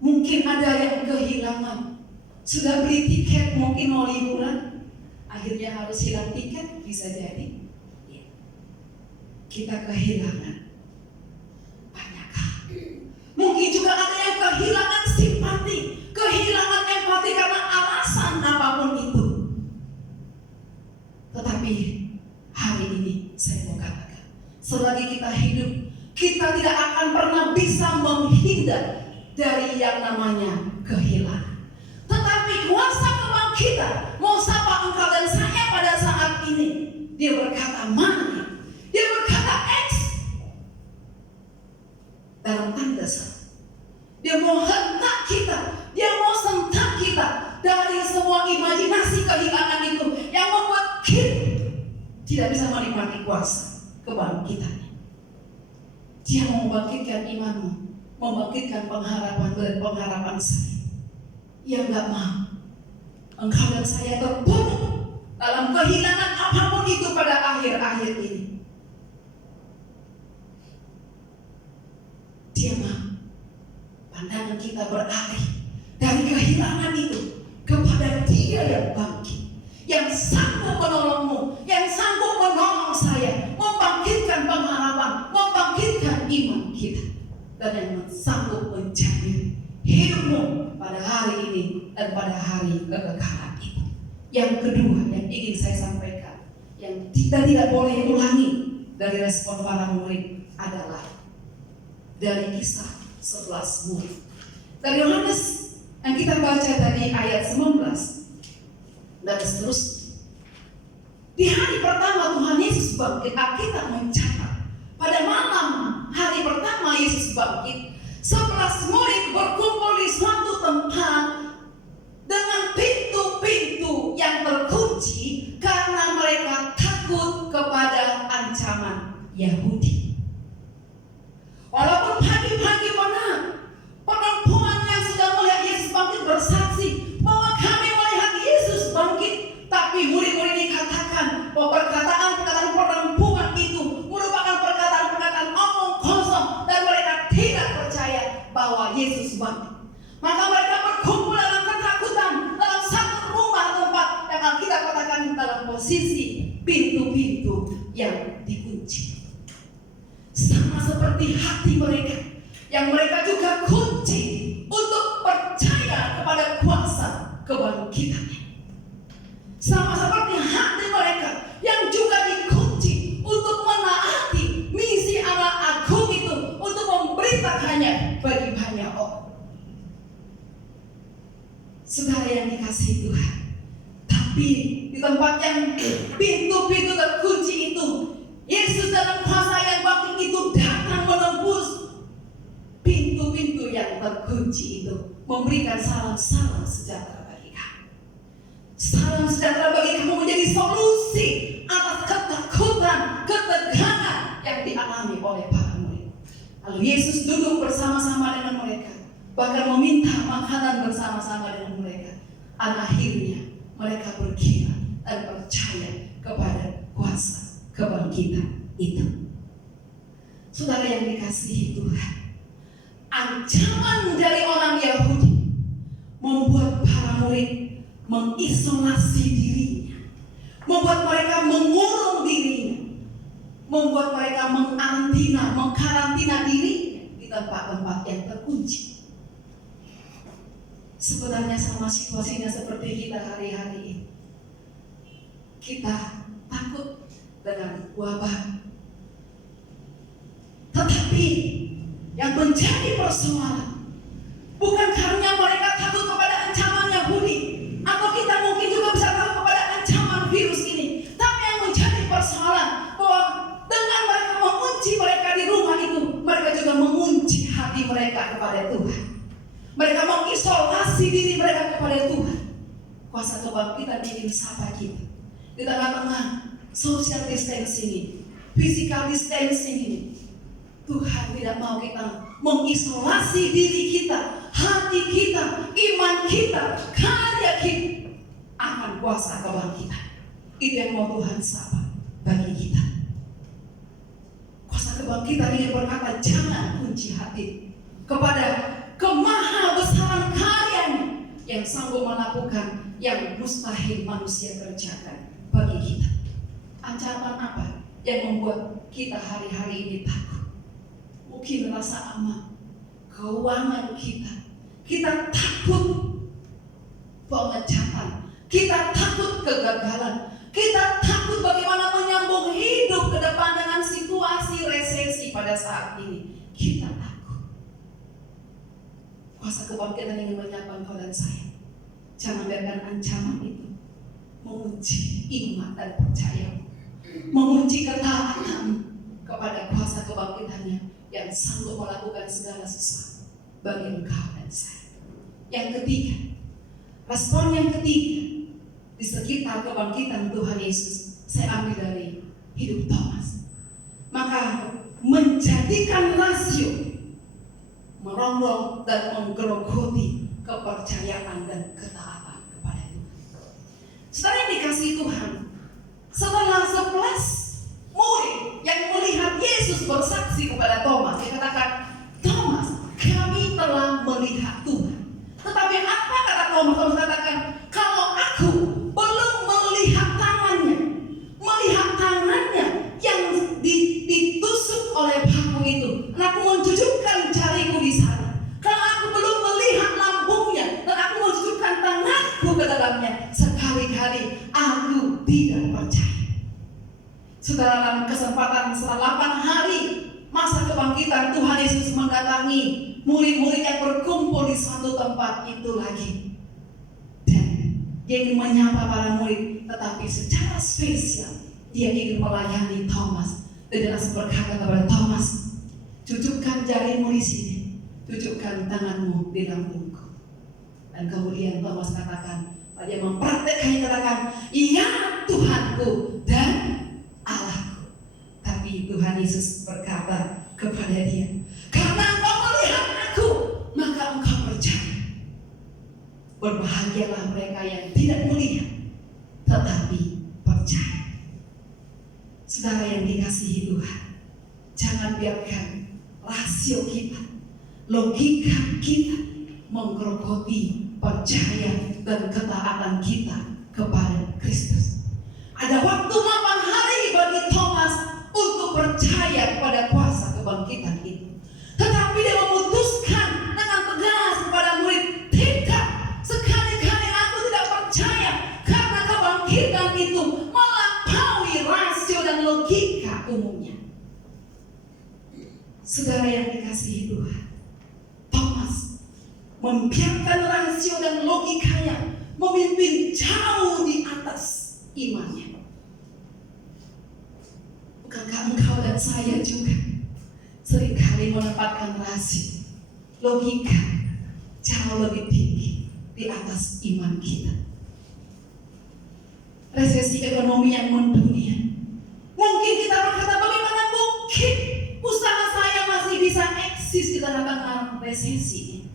Mungkin ada yang kehilangan, sudah beli tiket mungkin mau liburan, akhirnya harus hilang tiket, bisa jadi. Ya. Kita kehilangan banyak hal. Mungkin juga ada yang kehilangan simpati, kehilangan empati karena alasan apapun itu. Tetapi hari ini saya mau katakan, selagi kita hidup, kita tidak akan pernah bisa menghindar dari yang namanya kehilangan. Tetapi kuasa kebangkitan mau sapa engkau dan saya pada saat ini. Dia berkata mana? Dia berkata X dalam tanda sama. Dia mau hentak kita, dia mau sentak kita dari semua imajinasi kehilangan itu yang membuat kita tidak bisa menikmati kuasa kebangkitannya. Dia mau membangkitkan imanmu, membangkitkan pengharapan dan pengharapan saya. Yang gak mau engkau dan saya terpuruk dalam kehilangan apapun itu pada akhir-akhir ini. Dia mau pandangan kita beralih dari kehilangan itu kepada Dia yang bangkit, yang sanggup menolongmu, yang sanggup menolong saya, membangkitkan pengharapan, membangkitkan iman kita, dan yang sanggup menjamin hidupmu pada hari ini dan pada hari kekekalan itu. Yang kedua yang ingin saya sampaikan, yang kita tidak boleh ulangi dari respon para murid adalah dari Kisah 11 murid. Dari Yohanes yang kita baca tadi ayat 19 dan seterusnya. Di hari pertama Tuhan Yesus bangkit, Alkitab mencatat pada malam hari pertama Yesus bangkit, 11 murid berkumpul di suatu tempat dengan pintu-pintu yang terkunci karena mereka takut kepada ancaman Yahudi. Walaupun pagi-pagi benar, perempuan yang sudah melihat Yesus bangkit bersaksi bahwa kami melihat Yesus bangkit, tapi murid-murid ini katakan bahwa perkataan-perkataan perempuan itu merupakan perkataan-perkataan omong kosong dan mereka tidak percaya bahwa Yesus bangkit. Maka mereka berkumpul dalam ketakutan dalam satu rumah tempat yang Alkitab katakan dalam posisi pintu-pintu yang dikunci. Sama seperti hati mereka yang mereka juga kunci untuk percaya kepada kuasa kebangkitannya. Sama seperti hati mereka yang juga dikunci untuk menaati misi Allah agung itu, untuk memberitakannya bagi banyak orang. Saudara yang dikasihi Tuhan, tapi di tempat yang pintu-pintu terkunci itu, Yesus dalam kuasa yang bangkit itu datang menembus pintu-pintu yang terkunci itu, memberikan salam-salam sejahtera bagi kamu. Salam sejahtera bagi kamu menjadi solusi atas ketakutan, ketegangan yang dialami oleh para murid. Lalu Yesus duduk bersama-sama dengan mereka, bahkan meminta makanan bersama-sama dengan mereka. Dan akhirnya mereka berkira dan percaya kepada kuasa kebangkitan itu. Saudara yang dikasihi Tuhan, ancaman dari orang Yahudi membuat para murid mengisolasi dirinya, membuat mereka mengurung dirinya, membuat mereka mengkarantina dirinya di tempat-tempat yang terkunci. Sebenarnya sama situasinya seperti kita hari-hari ini. Kita takut dengan wabah, tetapi yang menjadi persoalan bukan karena mereka takut kepada ancaman Yahudi, atau kita mungkin juga bisa takut kepada ancaman virus ini, tapi yang menjadi persoalan bahwa dengan mereka mengunci mereka di rumah itu, mereka juga mengunci hati mereka kepada Tuhan. Mereka mengisolasi diri mereka kepada Tuhan. Kuasa kebangkitan ingin sapa kita di tengah-tengah social distancing ini, physical distancing ini. Tuhan tidak mau kita mengisolasi diri kita, hati kita, iman kita, karya kita akan kuasa kebangkitan. Itu yang mau Tuhan sapa bagi kita. Kuasa kebangkitan ingin berkata, jangan kunci hati kepada kemahabesaran karyanya yang sanggup melakukan yang mustahil manusia kerjakan bagi kita? Ancaman apa yang membuat kita hari-hari ini takut? Mungkin rasa aman, keuangan kita takut pemecatan, kita takut kegagalan, kita takut bagaimana menyambung hidup ke depan dengan situasi resesi pada saat ini. Kita takut. Kuasa kebangkitan ingin menyapa engkau dan saya. Jangan biarkan ancaman itu menguji iman dan percaya, menguji ketaatan kepada kuasa kebangkitannya yang sanggup melakukan segala sesuatu bagi engkau dan saya. Yang ketiga, respon yang ketiga di sekitar kebangkitan Tuhan Yesus, saya ambil dari hidup Thomas. Maka menjadikan rasio merongrong dan menggerogoti kepercayaan dan ketaatan kepada Tuhan. Saudara yang dikasihi Tuhan, setelah 11 murid yang melihat Yesus bersaksi kepada Thomas, dia katakan, Thomas, kami telah melihat Tuhan. Tetapi apa kata Thomas? Thomas katakan, kalau aku belum melihat tangannya yang ditusuk oleh paku itu, dan aku menjujukkan jariku di sana, kalau aku belum melihat lambungnya dan aku menjujukkan tanganku ke dalamnya, sekali-kali aku tidak percaya. Saudara, dalam kesempatan setelah 8 hari masa kebangkitan, Tuhan Yesus mendatangi murid-murid yang berkumpul di suatu tempat itu lagi. Dan dia ingin menyapa para murid, tetapi secara spesial dia ingin melayani Thomas. Dan dia langsung berkata kepada Thomas, cucukkan jarimu di sini, cucukkan tanganmu di lambungku. Dan kemudian Thomas katakan, dia mempraktekkannya, katakan, iya Tuhanku dan Allahku. Tapi Tuhan Yesus berkata kepada dia, karena engkau melihat aku, maka engkau percaya. Berbahagialah mereka yang tidak melihat tetapi percaya. Saudara yang dikasihi Tuhan, jangan biarkan rasio kita, logika kita menggerogoti percaya dan ketaatan kita kepada Kristus. Ada waktu 8 hari bagi Thomas untuk percaya kepada kuasa kebangkitan itu. Tetapi dia memutuskan dengan tegas kepada murid, tidak, sekali-kali aku tidak percaya, karena kebangkitan itu melampaui rasio dan logika umumnya. Saudara yang dikasihi Tuhan, Thomas membiarkan rasio dan logikanya memimpin jauh di atas imannya. Bukankah engkau dan saya juga seringkali menempatkan rasio, logika jauh lebih tinggi di atas iman kita? Resesi ekonomi yang mendunia, mungkin kita berkata, bagaimana mungkin usaha saya masih bisa eksis di tengah-tengah resesi,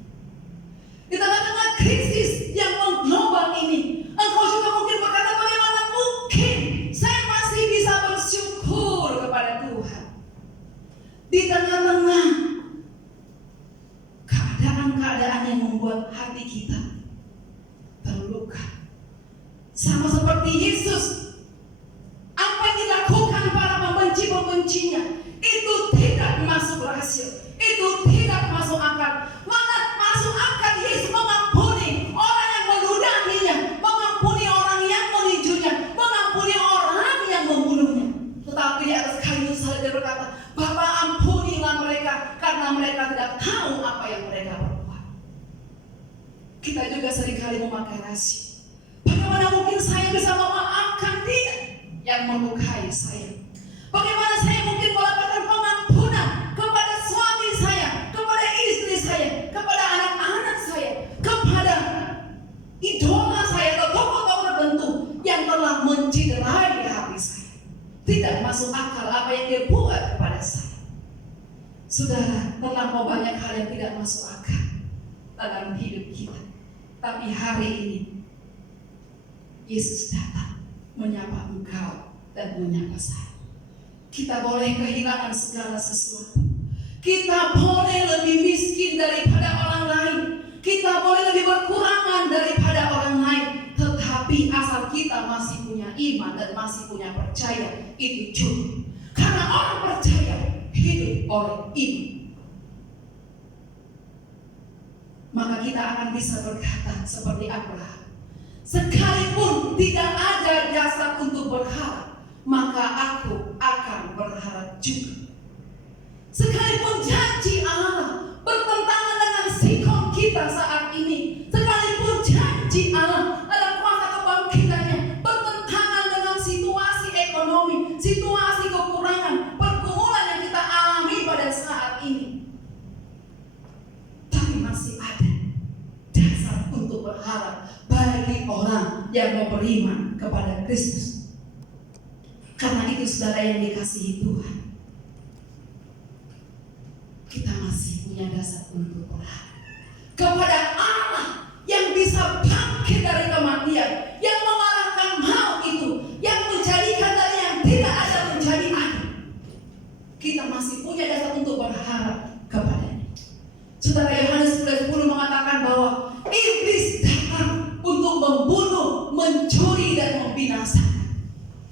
di tengah-tengah krisis yang mengglobal ini? Engkau juga mungkin berkata, bagaimana mungkin saya masih bisa bersyukur kepada Tuhan di tengah-tengah keadaan-keadaan yang membuat hati kita terluka. Sama seperti Yesus, apa yang dilakukan para pembenci-pembencinya itu tidak masuk rasio, itu tidak masuk akal. Mana masuk akal Yesus mengampuni orang yang meludahinya, mengampuni orang yang menijunya, mengampuni orang yang membunuhnya. Tetapi di atas kayu salib dia berkata, Bapa, ampunilah mereka karena mereka tidak tahu apa yang mereka perbuat. Kita juga seringkali memakai rasio. Bagaimana mungkin saya bisa memaafkan dia yang melukai saya? Bagaimana saya mungkin melakukan pengampunan kepada suami saya, kepada istri saya, kepada anak-anak saya, kepada idola saya atau tokoh-tokoh tertentu yang telah menciderai hati saya? Tidak masuk akal apa yang dia buat kepada saya. Saudara, terlampau banyak hal yang tidak masuk akal dalam hidup kita. Tapi hari ini Yesus datang menyapa engkau dan menyapa saya. Kita boleh kehilangan segala sesuatu. Kita boleh lebih miskin daripada orang lain. Kita boleh lebih berkurangan daripada orang lain. Tetapi kita masih punya iman dan masih punya percaya, itu cukup. Karena orang percaya hidup oleh iman. Maka kita akan bisa berkata seperti Abraham, sekalipun tidak ada dasar untuk berharap, maka aku akan berharap juga. Sekalipun janji Allah bertentangan dengan sikap kita saat ini, sekalipun janji Allah dalam kuasa kebangkitannya bertentangan dengan situasi ekonomi, situasi kekurangan, pergumulan yang kita alami pada saat ini, tapi masih ada dasar untuk berharap bagi orang yang mau beriman kepada Kristus. Karena itu saudara yang dikasihi Tuhan, kita masih punya dasar untuk berharap kepada Allah yang bisa bangkit dari kematian, yang mengalahkan maut itu, yang menjadikan dari yang tidak ada menjadi ada. Kita masih punya dasar untuk berharap kepadanya. Saudara, Yohanes 10 mengatakan bahwa iblis datang untuk membunuh, mencuri dan membinasakan.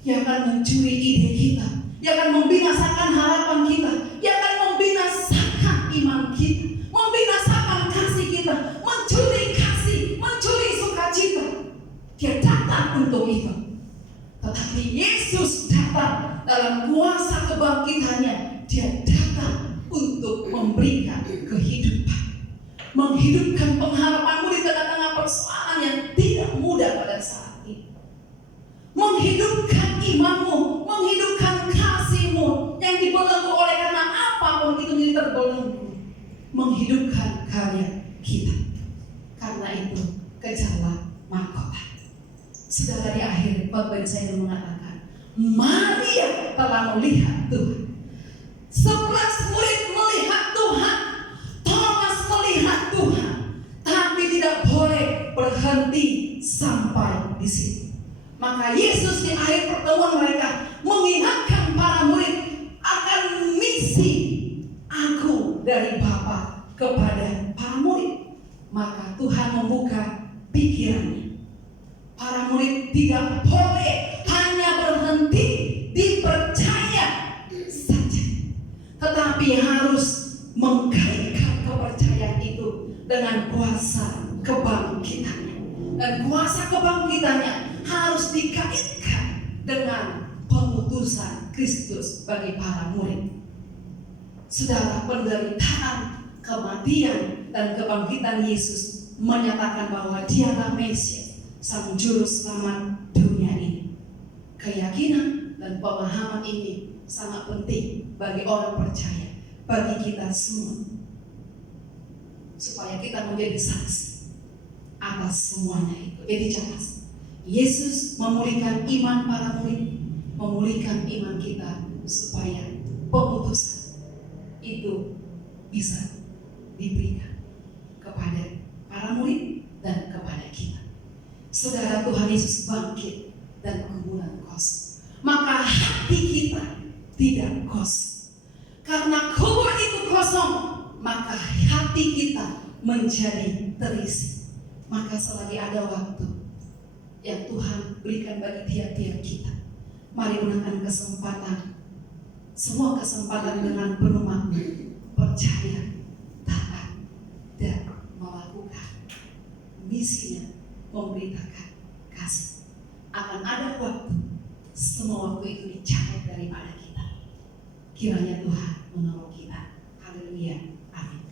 Yang akan mencuri ide kita, yang akan membinasakan harapan kita, yang akan membinasakan iman kita, membinasakan kasih kita, mencuri kasih, mencuri sukacita. Dia datang untuk itu. Tetapi Yesus datang dalam kuasa kebangkitannya. Dia datang untuk memberikan kehidupan, menghidupkan pengharapanmu di tengah-tengah persoalan yang tidak mudah pada saat ini, menghidupkan imanmu, menghidupkan kasihmu yang dibelenggu oleh karena apapun itu menjadi terbelenggu, menghidupkan karya kita. Karena itu kejarlah mahkota. Saudara, di akhir khotbah saya mengatakan, Maria telah melihat Tuhan. 11 murid melihat Tuhan, Thomas melihat Tuhan, tapi tidak boleh berhenti sampai di situ. Maka Yesus di akhir pertemuan mereka mengingatkan para murid akan misi aku dari Bapa kepada para murid. Maka Tuhan membuka pikirannya. Para murid tidak boleh hanya berhenti dipercaya saja, tetapi harus mengkaitkan kepercayaan itu dengan kuasa kebangkitannya. Dan kuasa kebangkitannya harus dikaitkan dengan pengutusan Kristus bagi para murid. Saudara, penderitaan, kematian, dan kebangkitan Yesus menyatakan bahwa Dialah Mesias, Sang Juru Selamat dunia ini. Keyakinan dan pemahaman ini sangat penting bagi orang percaya, bagi kita semua, supaya kita menjadi saksi atas semuanya itu. Jadi jelas, Yesus memulihkan iman para murid, memulihkan iman kita supaya pengutusan itu bisa diberikan kepada para murid dan kepada kita. Saudara, Tuhan Yesus bangkit dan kuburan kosong, maka hati kita tidak kosong. Karena kubur itu kosong, maka hati kita menjadi terisi. Maka selagi ada waktu yang Tuhan berikan bagi tiap-tiap kita, mari gunakan kesempatan, semua kesempatan dengan penuh makna, percaya, taat, dan melakukan misinya, memberitakan kasih. Akan ada waktu, semua waktu itu dicabut daripada kita. Kiranya Tuhan menolong kita. Haleluya. Amin.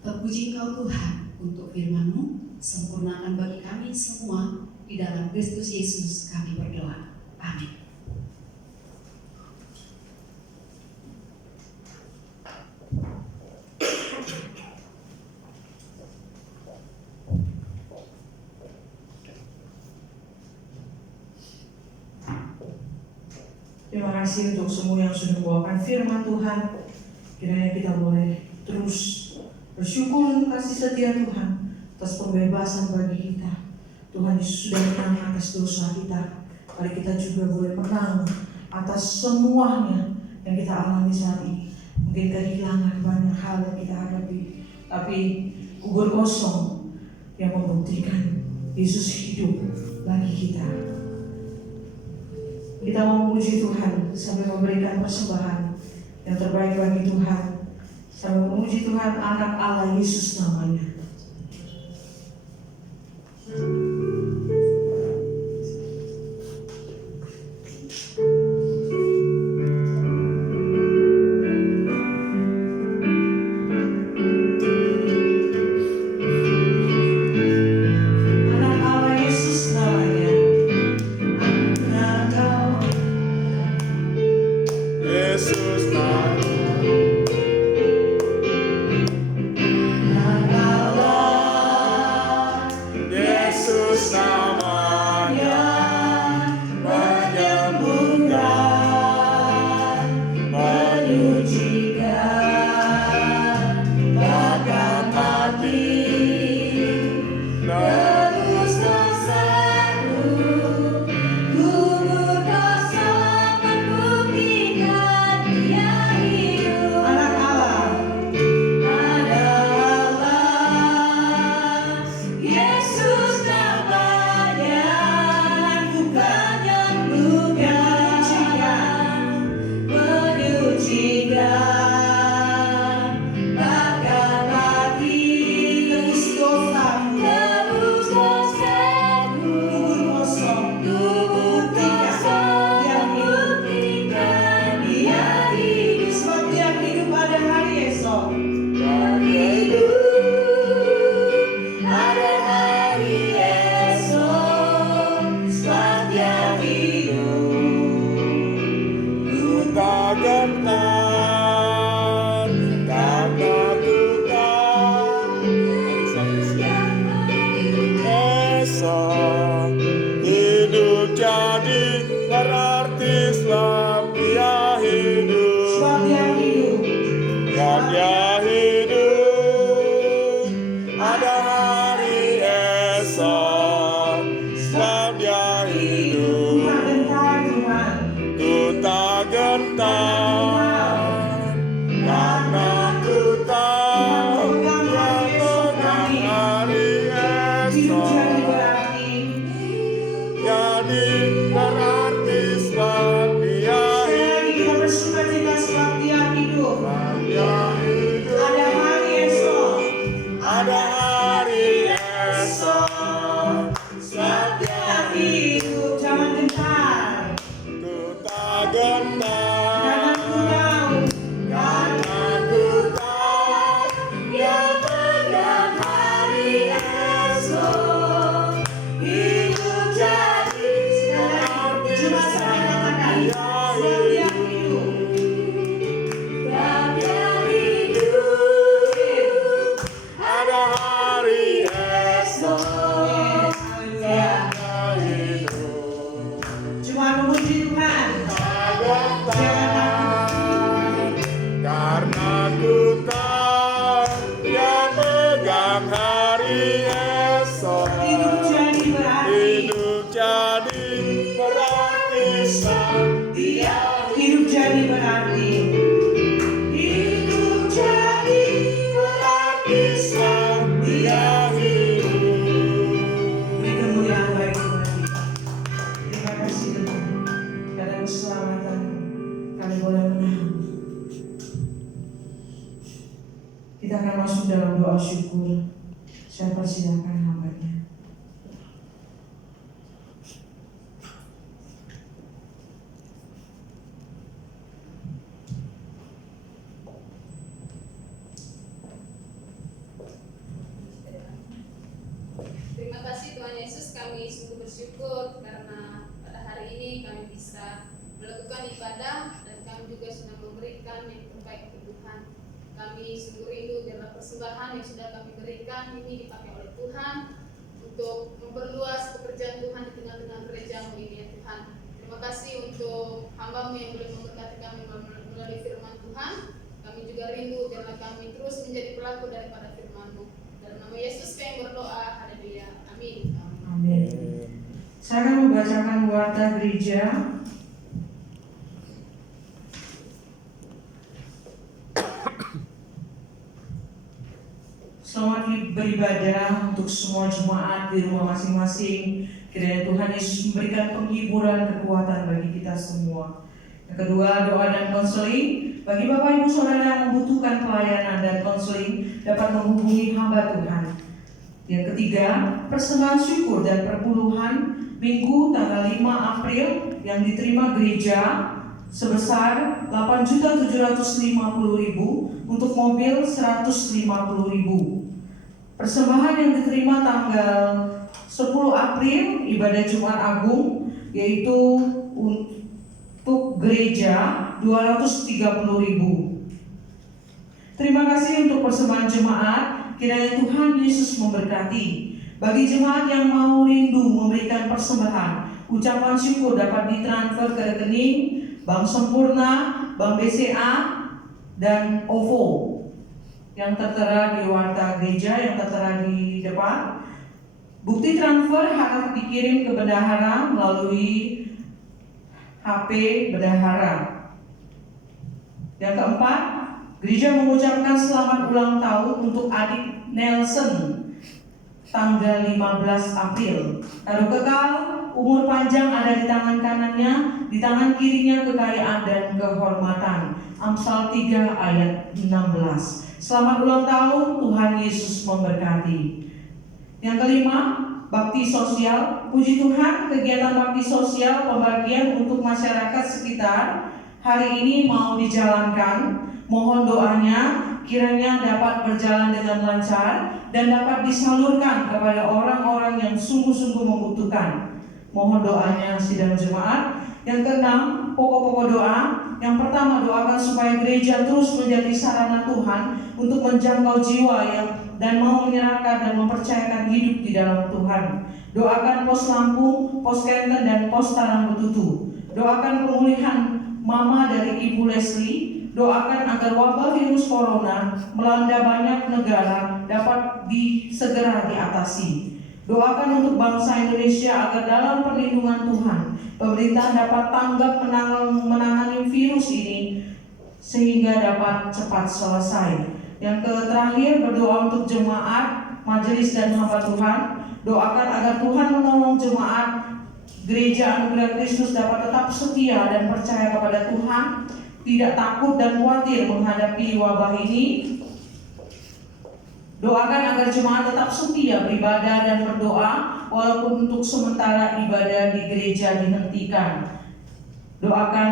Terpuji Engkau Tuhan untuk firman-Mu, sempurnakan bagi kami semua di dalam Kristus Yesus kami berdoa. Amin. Terima kasih untuk semua yang sudah membawakan firman Tuhan. Kiranya kita boleh terus bersyukur untuk kasih setia Tuhan atas pembebasan bagi kita. Tuhan Yesus sudah menang atas dosa kita. Mari kita juga boleh menang atas semuanya yang kita alami saat ini. Mungkin kehilangan banyak hal yang kita hadapi, tapi kubur kosong yang membuktikan Yesus hidup bagi kita. Kita mau memuji Tuhan sambil memberikan persembahan yang terbaik bagi Tuhan, sambil memuji Tuhan anak Allah Yesus namanya. Kita akan masuk dalam doa syukur. Saya persilakan hambanya. Terima kasih Tuhan Yesus, kami sungguh bersyukur karena pada hari ini kami bisa melakukan ibadah dan kami juga sudah memberikan yang terbaik untuk Tuhan. Kami sungguh rindu karena persembahan yang sudah kami berikan ini dipakai oleh Tuhan untuk memperluas pekerjaan Tuhan di tengah-tengah gereja-Mu ini ya Tuhan. Terima kasih untuk hamba-Mu yang boleh memberkati kami melalui firman Tuhan. Kami juga rindu karena kami terus menjadi pelaku daripada firman-Mu. Dalam nama Yesus kami berdoa, haleluya, amin. Amin. Saya akan membacakan warta gereja. Selamat beribadah untuk semua jemaat di rumah masing-masing Kiranya Tuhan Yesus memberikan penghiburan, kekuatan bagi kita semua. Yang kedua, doa dan konseling. Bagi Bapak Ibu Saudara yang membutuhkan pelayanan dan konseling dapat menghubungi hamba Tuhan. Yang ketiga, persembahan syukur dan perpuluhan Minggu tanggal 5 April yang diterima gereja sebesar 8.750.000 untuk mobil 150.000. Persembahan yang diterima tanggal 10 April ibadah Jumat Agung yaitu untuk gereja 230.000. Terima kasih untuk persembahan jemaat. Kiranya Tuhan Yesus memberkati. Bagi jemaat yang mau rindu memberikan persembahan, ucapan syukur dapat ditransfer ke rekening Bank Sempurna, Bank BCA, dan OVO yang tertera di warta gereja yang tertera di depan. Bukti transfer harus dikirim ke bendahara melalui HP bendahara. Yang keempat, gereja mengucapkan selamat ulang tahun untuk adik Nelson tanggal 15 April. Kado kekal, umur panjang ada di tangan kanannya, di tangan kirinya kekayaan dan kehormatan. Amsal 3 ayat 16. Selamat ulang tahun, Tuhan Yesus memberkati. Yang kelima, bakti sosial. Puji Tuhan, kegiatan bakti sosial pembagian untuk masyarakat sekitar hari ini mau dijalankan. Mohon doanya kiranya dapat berjalan dengan lancar dan dapat disalurkan kepada orang-orang yang sungguh-sungguh membutuhkan. Mohon doanya sidang jemaat. Yang keenam, pokok-pokok doa. Yang pertama, doakan supaya gereja terus menjadi sarana Tuhan untuk menjangkau jiwa dan mau menyerahkan dan mempercayakan hidup di dalam Tuhan. Doakan pos Lampung, pos Kenten, dan pos Tanah Betutu. Doakan pemulihan mama dari Ibu Leslie. Doakan agar wabah virus corona melanda banyak negara dapat segera diatasi. Doakan untuk bangsa Indonesia agar dalam perlindungan Tuhan, pemerintah dapat tanggap menangani virus ini sehingga dapat cepat selesai. Yang terakhir, berdoa untuk jemaat, majelis dan hamba Tuhan. Doakan agar Tuhan menolong jemaat Gereja Anugerah Kristus dapat tetap setia dan percaya kepada Tuhan, tidak takut dan khawatir menghadapi wabah ini. Doakan agar jemaat tetap setia beribadah dan berdoa walaupun untuk sementara ibadah di gereja dihentikan. Doakan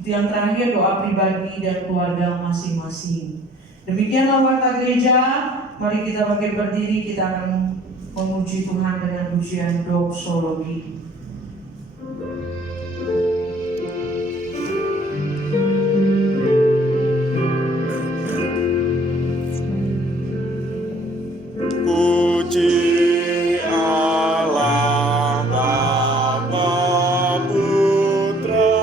yang terakhir, doa pribadi dan keluarga masing-masing. Demikianlah warta gereja. Mari kita bangkit berdiri, kita akan memuji Tuhan dengan pujian doksologi. Puji Allah Bapa Putra,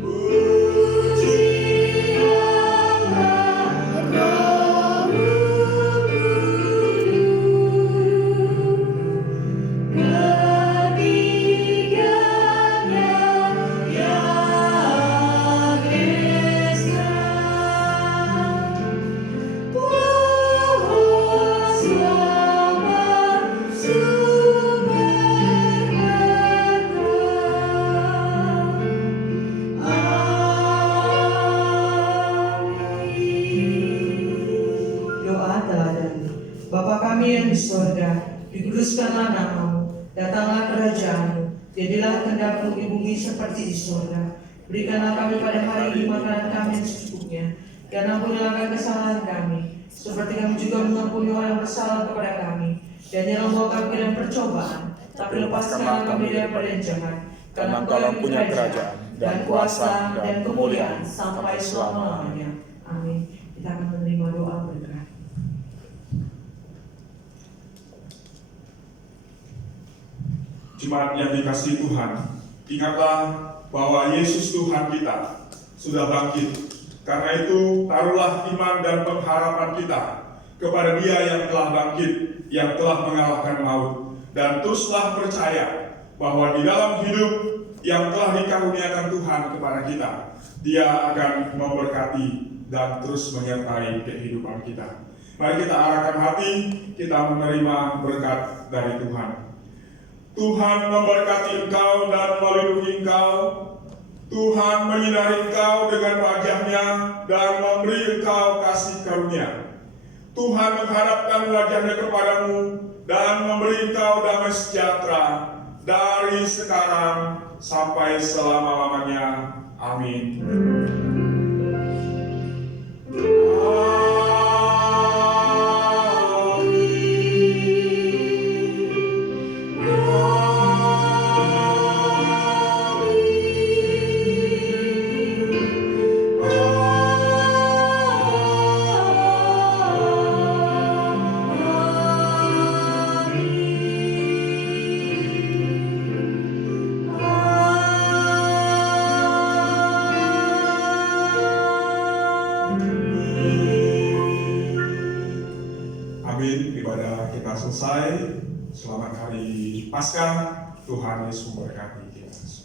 puji Allah Roh Kudus, ketiganya yang Esa. Bapa kami yang di surga, dikuduskanlah namamu, datanglah kerajaanmu, jadilah kehendak-Mu di bumi seperti di surga. Berikanlah kami pada hari ini makanan kami yang secukupnya, dan ampunilah kesalahan kami, seperti kami juga mengampuni orang bersalah kepada kami. Dan jangan membawa kami dalam percobaan, tapi lepaskanlah kami daripada yang jahat. Karena Engkau yang punya kerajaan, dan kuasa, dan kemuliaan, sampai selama-lamanya. Amin. Kita akan menerima doa berkat. Jemaat yang dikasihi Tuhan, ingatlah bahwa Yesus Tuhan kita sudah bangkit. Karena itu, taruhlah iman dan pengharapan kita kepada Dia yang telah bangkit, yang telah mengalahkan maut. Dan teruslah percaya bahwa di dalam hidup yang telah dikaruniakan Tuhan kepada kita, Dia akan memberkati dan terus menyertai kehidupan kita. Mari kita arahkan hati, kita menerima berkat dari Tuhan. Tuhan memberkati engkau dan melindungi engkau. Tuhan menyinari engkau dengan wajah-Nya dan memberi engkau kasih karunia. Tuhan menghadapkan wajah-Nya kepadamu dan memberi engkau damai sejahtera dari sekarang sampai selama-lamanya. Amin. Amin. Ibadah kita selesai. Selamat hari Paskah. Tuhan Yesus memberkati kita.